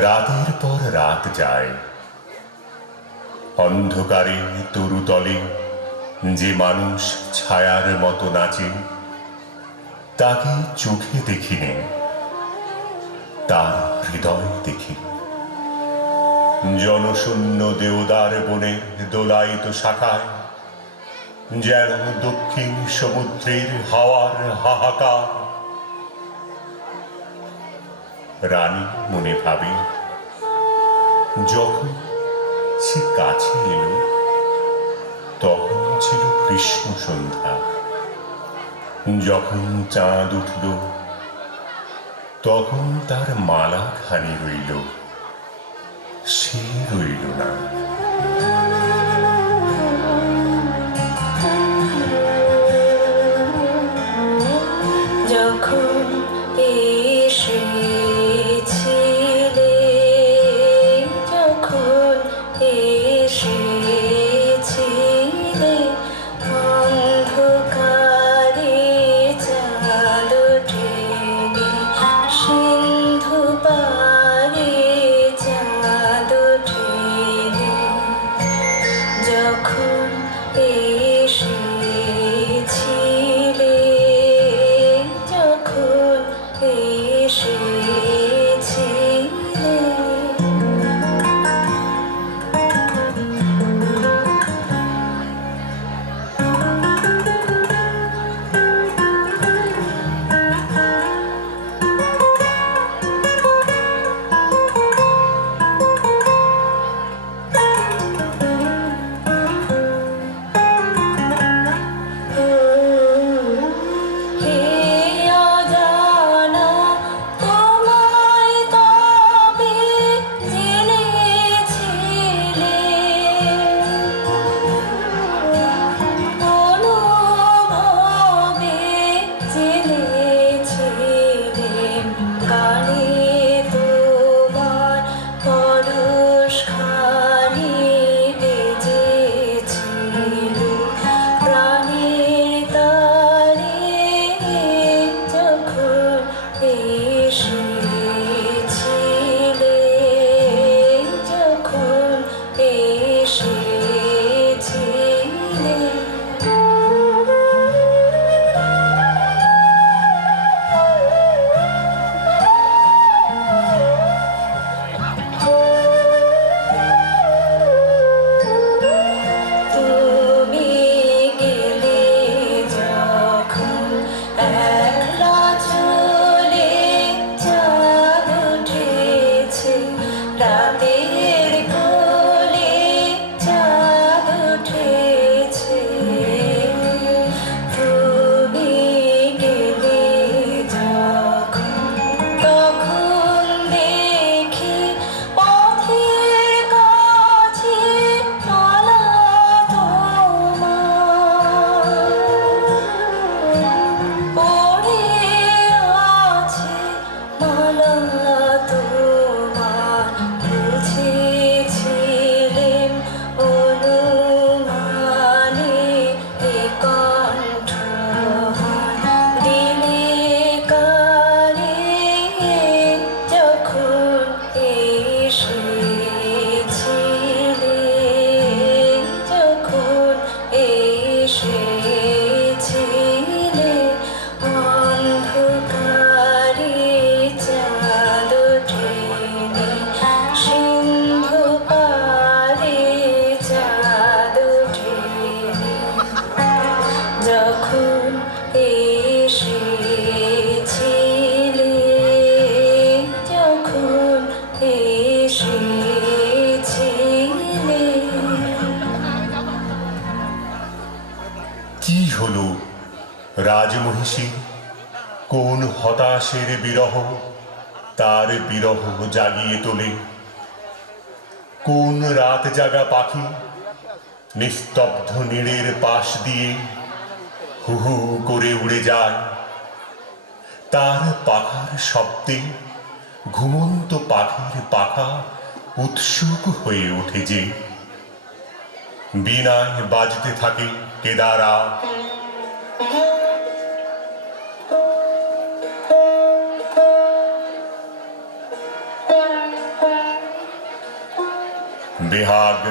রাতের পর রাত যায়, অন্ধকারে তরুতলে যে মানুষ ছায়ার মতো নাচে তাকে চোখে দেখিনি, তার হৃদয় দেখি। জনশূন্য দেওদার বনে দোলায়িত শাখায় যেন দক্ষিণ সমুদ্রের হাওয়ার হাহাকার। রানী মনে ভাবে যখন সে কাছে এলো তখন ছিল কৃষ্ণ সন্ধ্যা, যখন চাঁদ উঠল তখন তার মালা খানি রইল, সে রইল না। রাজমহিষী কোন হতাশের বিরহ তার বিরহ জাগিয়ে তোলে, কোন রাত জাগা পাখি নিস্তব্ধ নীড়ের পাশ দিয়ে হু হু করে উড়ে যায়, তার পাখার শব্দে ঘুমন্ত পাখির পাখা উৎসুক হয়ে ওঠে যে, বীণায় বাজতে থাকে কেদারা। বেহাগ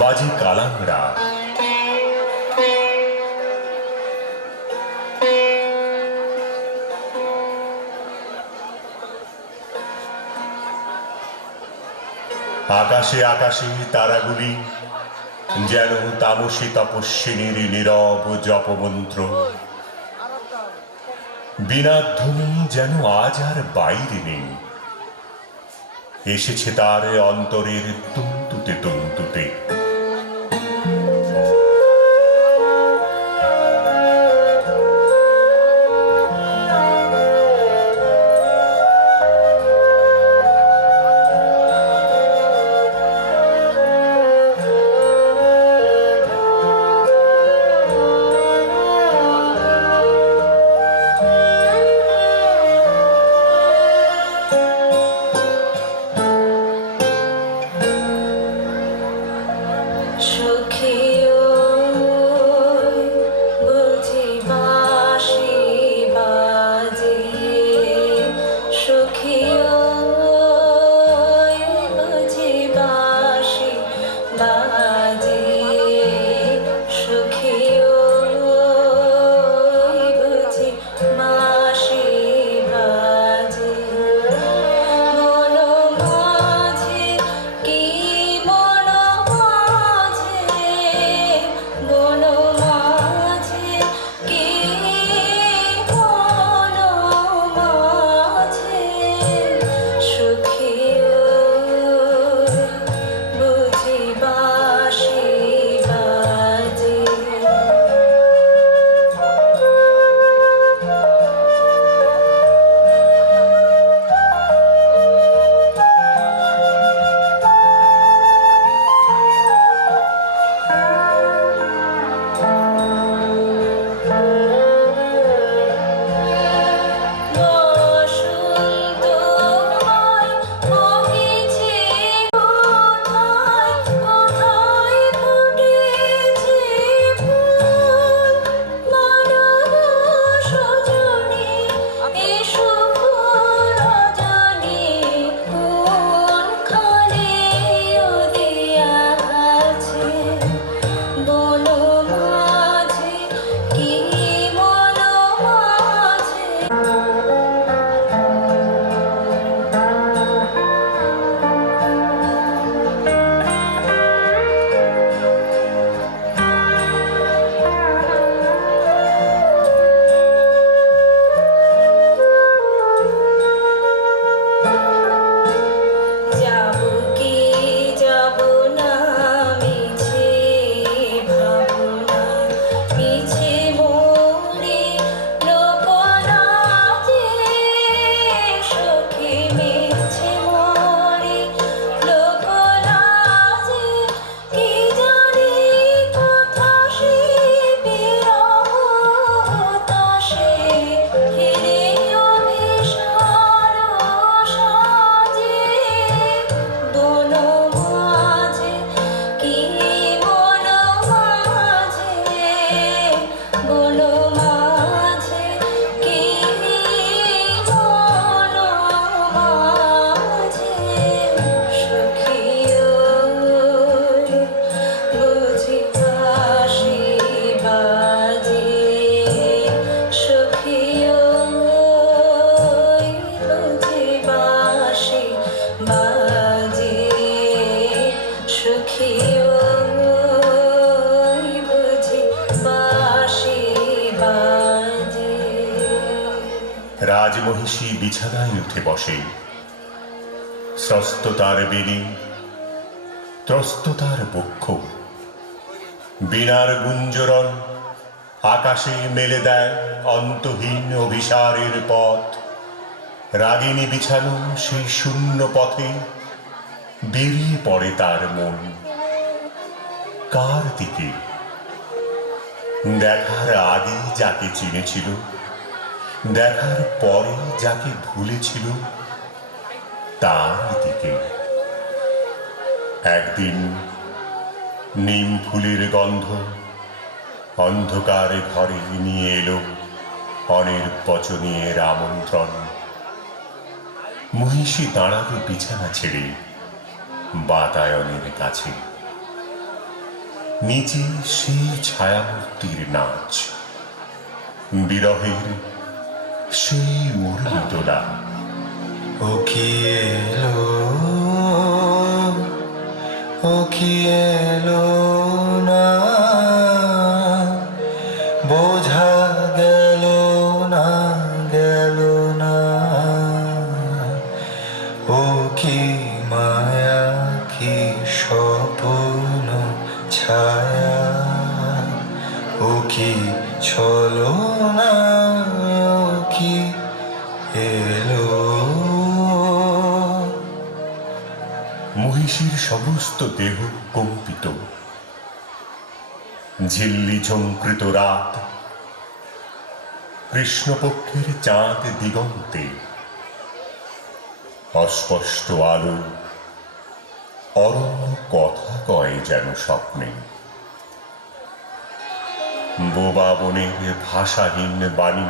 বাজে কালাংড়া, আকাশে আকাশে তারাগুলি যেন তামসী তপস্বিনীর নীরব জপমন্ত্র, বীণাধ্বনি যেন আজ আর বাইরে নেই, এসেছে তার অন্তরের তুন্তুতে তুন্তুতে। রাজমহিষী বিছানায় উঠে বসে, স্রস্ততার বেণী, ত্রস্ততার বক্ষ, বীণার গুঞ্জরণ আকাশে মেলে দেয় অন্তহীন অভিসারের পথ। রাগিনী বিছানো সেই শূন্য পথে বেরিয়ে পড়ে তার মন। কার দিকে? দেখার আগে যাকে চিনেছিল, দেখার পরে যাকে ভুলেছিল, তার দিকে। একদিন নিম ফুলের গন্ধ অন্ধকারে ঘরে নিয়ে এলো অনির্বচনীয়ের আমন্ত্রণ। মহিষী দাঁড়ালো বিছানা ছেড়ে বাতায়নের কাছে। নিচে সেই ছায়ামূর্তির নাচ, বিরহের সেই মুরলি তোলা। ও কি এলো, ও কি এলো না, বোঝা গেল না, গেল না। ও কি মায়া, কি স্বপ্ন ছায়া, ও কি ছলনা, ও কি এলো। মহিষীর সমস্ত দেহ কম্পিত। ঝিল্লি ঝঙ্কৃত রাত, কৃষ্ণপক্ষের চাঁদ দিগন্তে, অস্পষ্ট আলো, অরণ্য কথা কয় যেন স্বপ্নে। বোবা বনের ভাষাহীন বাণী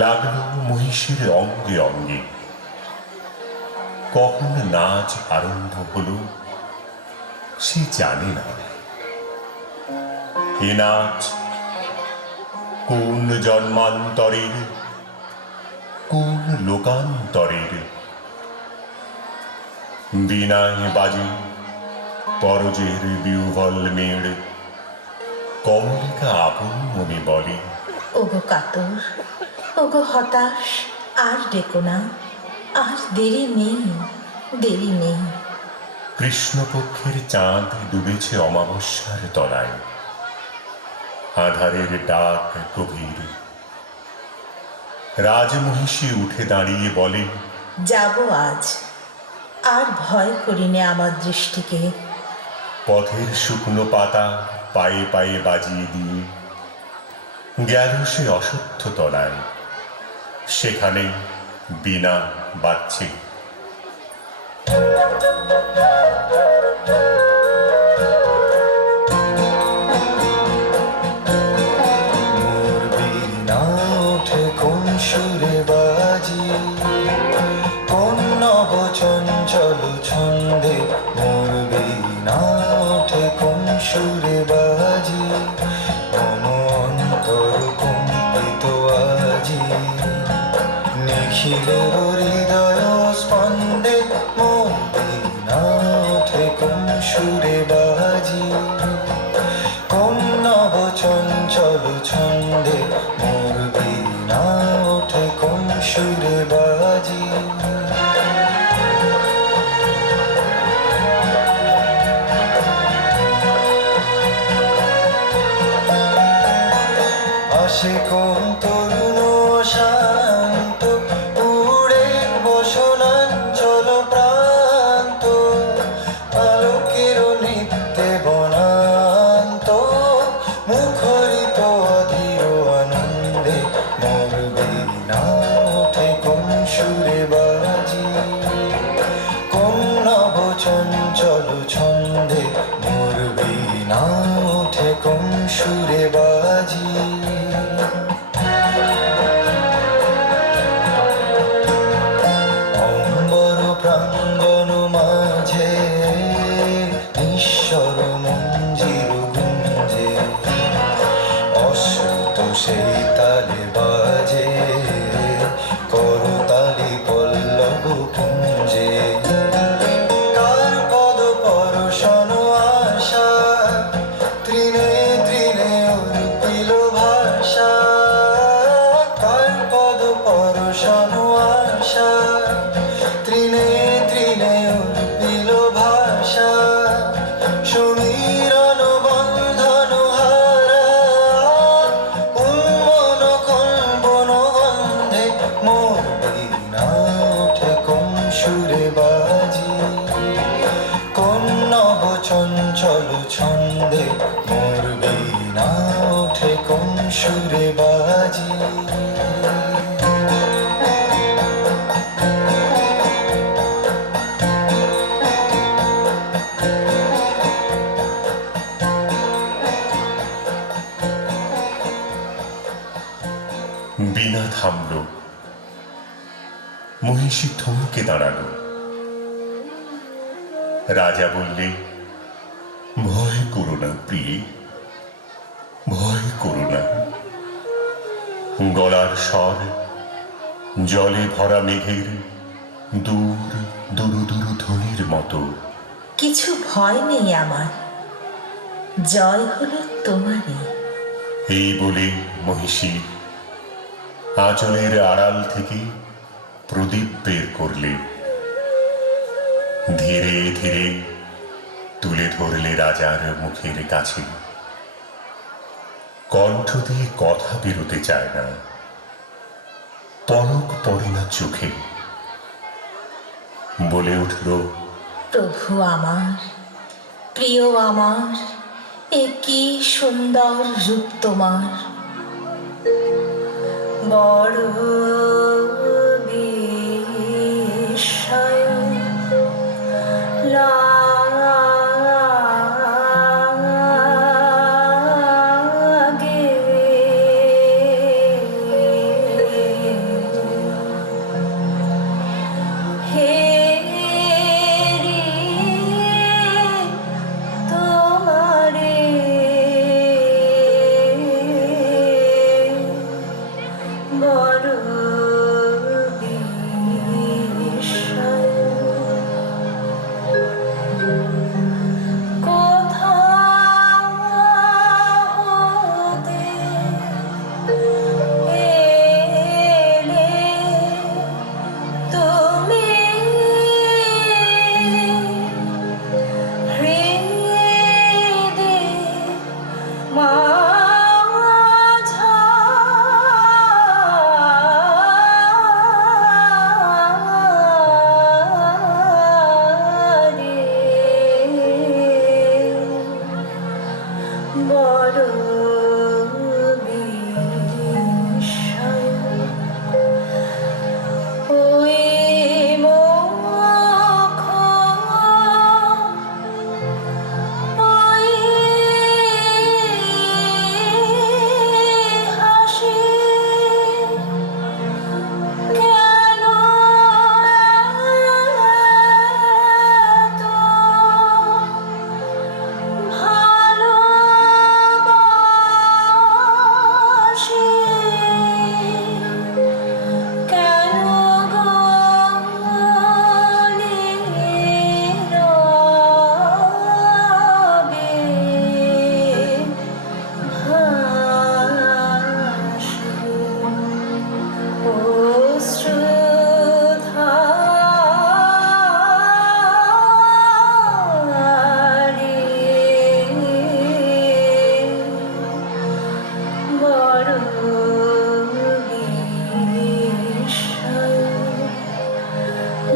লাগলো মহিষীর অঙ্গে অঙ্গে। কখন নাচ আরম্ভ হলো সে জানে না। এ নাচ কোন জন্মান্তরের, কোন লোকান্তরের। বীণায় বাজে পরজের বিউভল মেড়, কমলিকা আপন মনে বলে, ওগো কাতর, ওগো হতাশ, আর ডেকো না, আর দেরি নেই, দেরি নেই। কৃষ্ণপক্ষের চাঁদ ডুবেছে অমাবস্যার তলায়। আধারের ডাক গভীর। রাজমহিষী উঠে দাঁড়িয়ে বলে, যাব আজ, আর ভয় করিনে আমার দৃষ্টিকে। পথের শুকনো পাতা পায়ে পায়ে বাজিয়ে দিয়ে গেল সে অশ্বত্থ তলায়। সেখানে বীণা বাজছে। মোর বীণা ওঠে কোন সুরে বাজি, কোন নব চঞ্চল ছন্দে। মোর বীণা ওঠে কোন সুরে বাজি, মম অন্তর কম্পিত আজি। নিখিলে হৃদয় স্পন্দে মোর বীণা ওঠে কোন সুরে বাজি, কোন নব চঞ্চল ছন্দে। মোর বীণা ওঠে কোন সুরে বাজি। আসে কোন তরুণ শান্ত, উড়ে বসনাঞ্চল প্রান্ত। আলোকের নৃত্যে বনান্ত, মুখরিত অধীর আনন্দে। মোর বীণা ওঠে কোন সুরে বাজি, কোন নব চঞ্চল ছন্দে। মোর বীণা ওঠে কোন সুরে বাজি। অম্বর প্রাঙ্গণ মাঝে ঈশ্বর মঞ্জির গুঞ্জে, অশ্রুত সেই তালে বাজে করতালি পল্লব কুঞ্জে। কার পদ পরশন আশা, তৃণে তৃণে উর্পিল ভাষা। কার পদ পরশন আশা, তৃণে তৃণে সুরে বাজি বীণা থামল, মহিষী থমকে দাঁড়ালো। রাজা বললে, ভয় করো না প্রিয়ে, ভয় করো না। গলার স্বর জলে ভরা মেঘের দূর দুরু দুরু ধ্বনির মতো। কিছু ভয় নেই আমার, জয় হলো তোমারই। এই বলে মহিষী আঁচলের আড়াল থেকে প্রদীপ বের করলে, ধীরে ধীরে তুলে ধরলে রাজার মুখের কাছে। কণ্ঠ দিয়ে কথা বেরোতে চায় না, পলক পড়ে না চোখে। বলে উঠল, প্রভু আমার, প্রিয় আমার, এ কি সুন্দর রূপ তোমার। বড় বিস্ময় লাগে, হে রে তোমারে বড় বিস্ময়। কোথাও হতে এলে তুমি, হৃদে মাঝারে বড় বিস্ময়। ওই মুখ, ওই হাসি, কেন এত ভালোবাসি, কেন গলে রবে ভাসি। অশ্রুধারে বড় বিস্ময়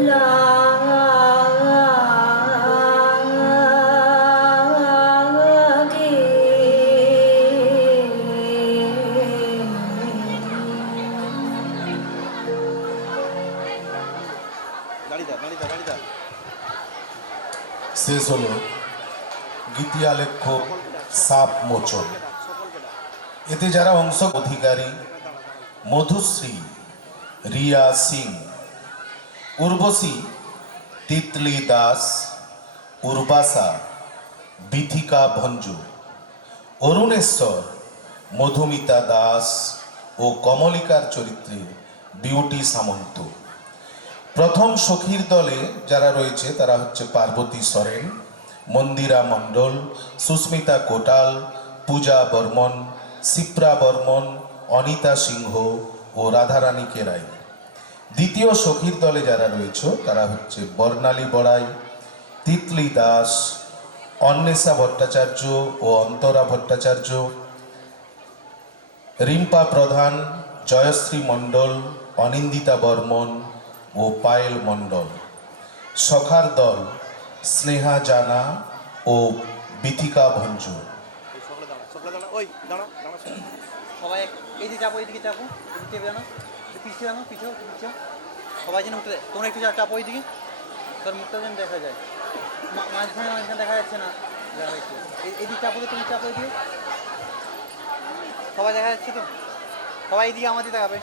লাগে। শেষ হলো গীতি আলেখ্য সাপ মোচন। এতে যারা অংশ অধিকারী মধুশ্রী, রিয়া সিং, উর্বশী, তিতলি দাস, উর্বাসা, বিথিকা ভঞ্জু, অরুণেশ্বর, মধুমিতা দাস ও কমলিকার চরিত্রে বিউটি সামন্ত। প্রথম সখীর দলে যারা রয়েছে তারা হচ্ছে পার্বতী সরেন, মন্দিরা মণ্ডল, সুস্মিতা কোটাল, পূজা বর্মন, শিপ্রা বর্মন, অনিতা সিংহ ও রাধারানী কেরাই। দ্বিতীয় সখীর দলে যারা রয়েছে তারা হচ্ছে বর্ণালী বড়াই, তিতলি দাস, অন্বেষা ভট্টাচার্য ও অন্তরা ভট্টাচার্য, রিম্পা প্রধান, জয়শ্রী মণ্ডল, অনিন্দিতা বর্মন ও পায়েল মণ্ডল। সখার দল স্নেহা জানা ও বিথিকা ভঞ্জু। ওই দাঁড়া দাঁড়া সবাই এইদিকে চাপো, এইদিকে চাপো, এদিকে চেপে জানো, পিছিয়ে জানো, পিছিয়ে পিছিয়ে সবাই যেন উঠে, তোমরা একটু চাপো এইদিকে, তোর মুখটা যেন দেখা যায়, মাঝখানে মাঝখানে দেখা যাচ্ছে না, দেখা একটু এদিকে চাপো, তো তুমি চাপো, এইদিকে সবাই দেখা যাচ্ছে তো, সবাই এইদিকে আমাদের দেখাবে।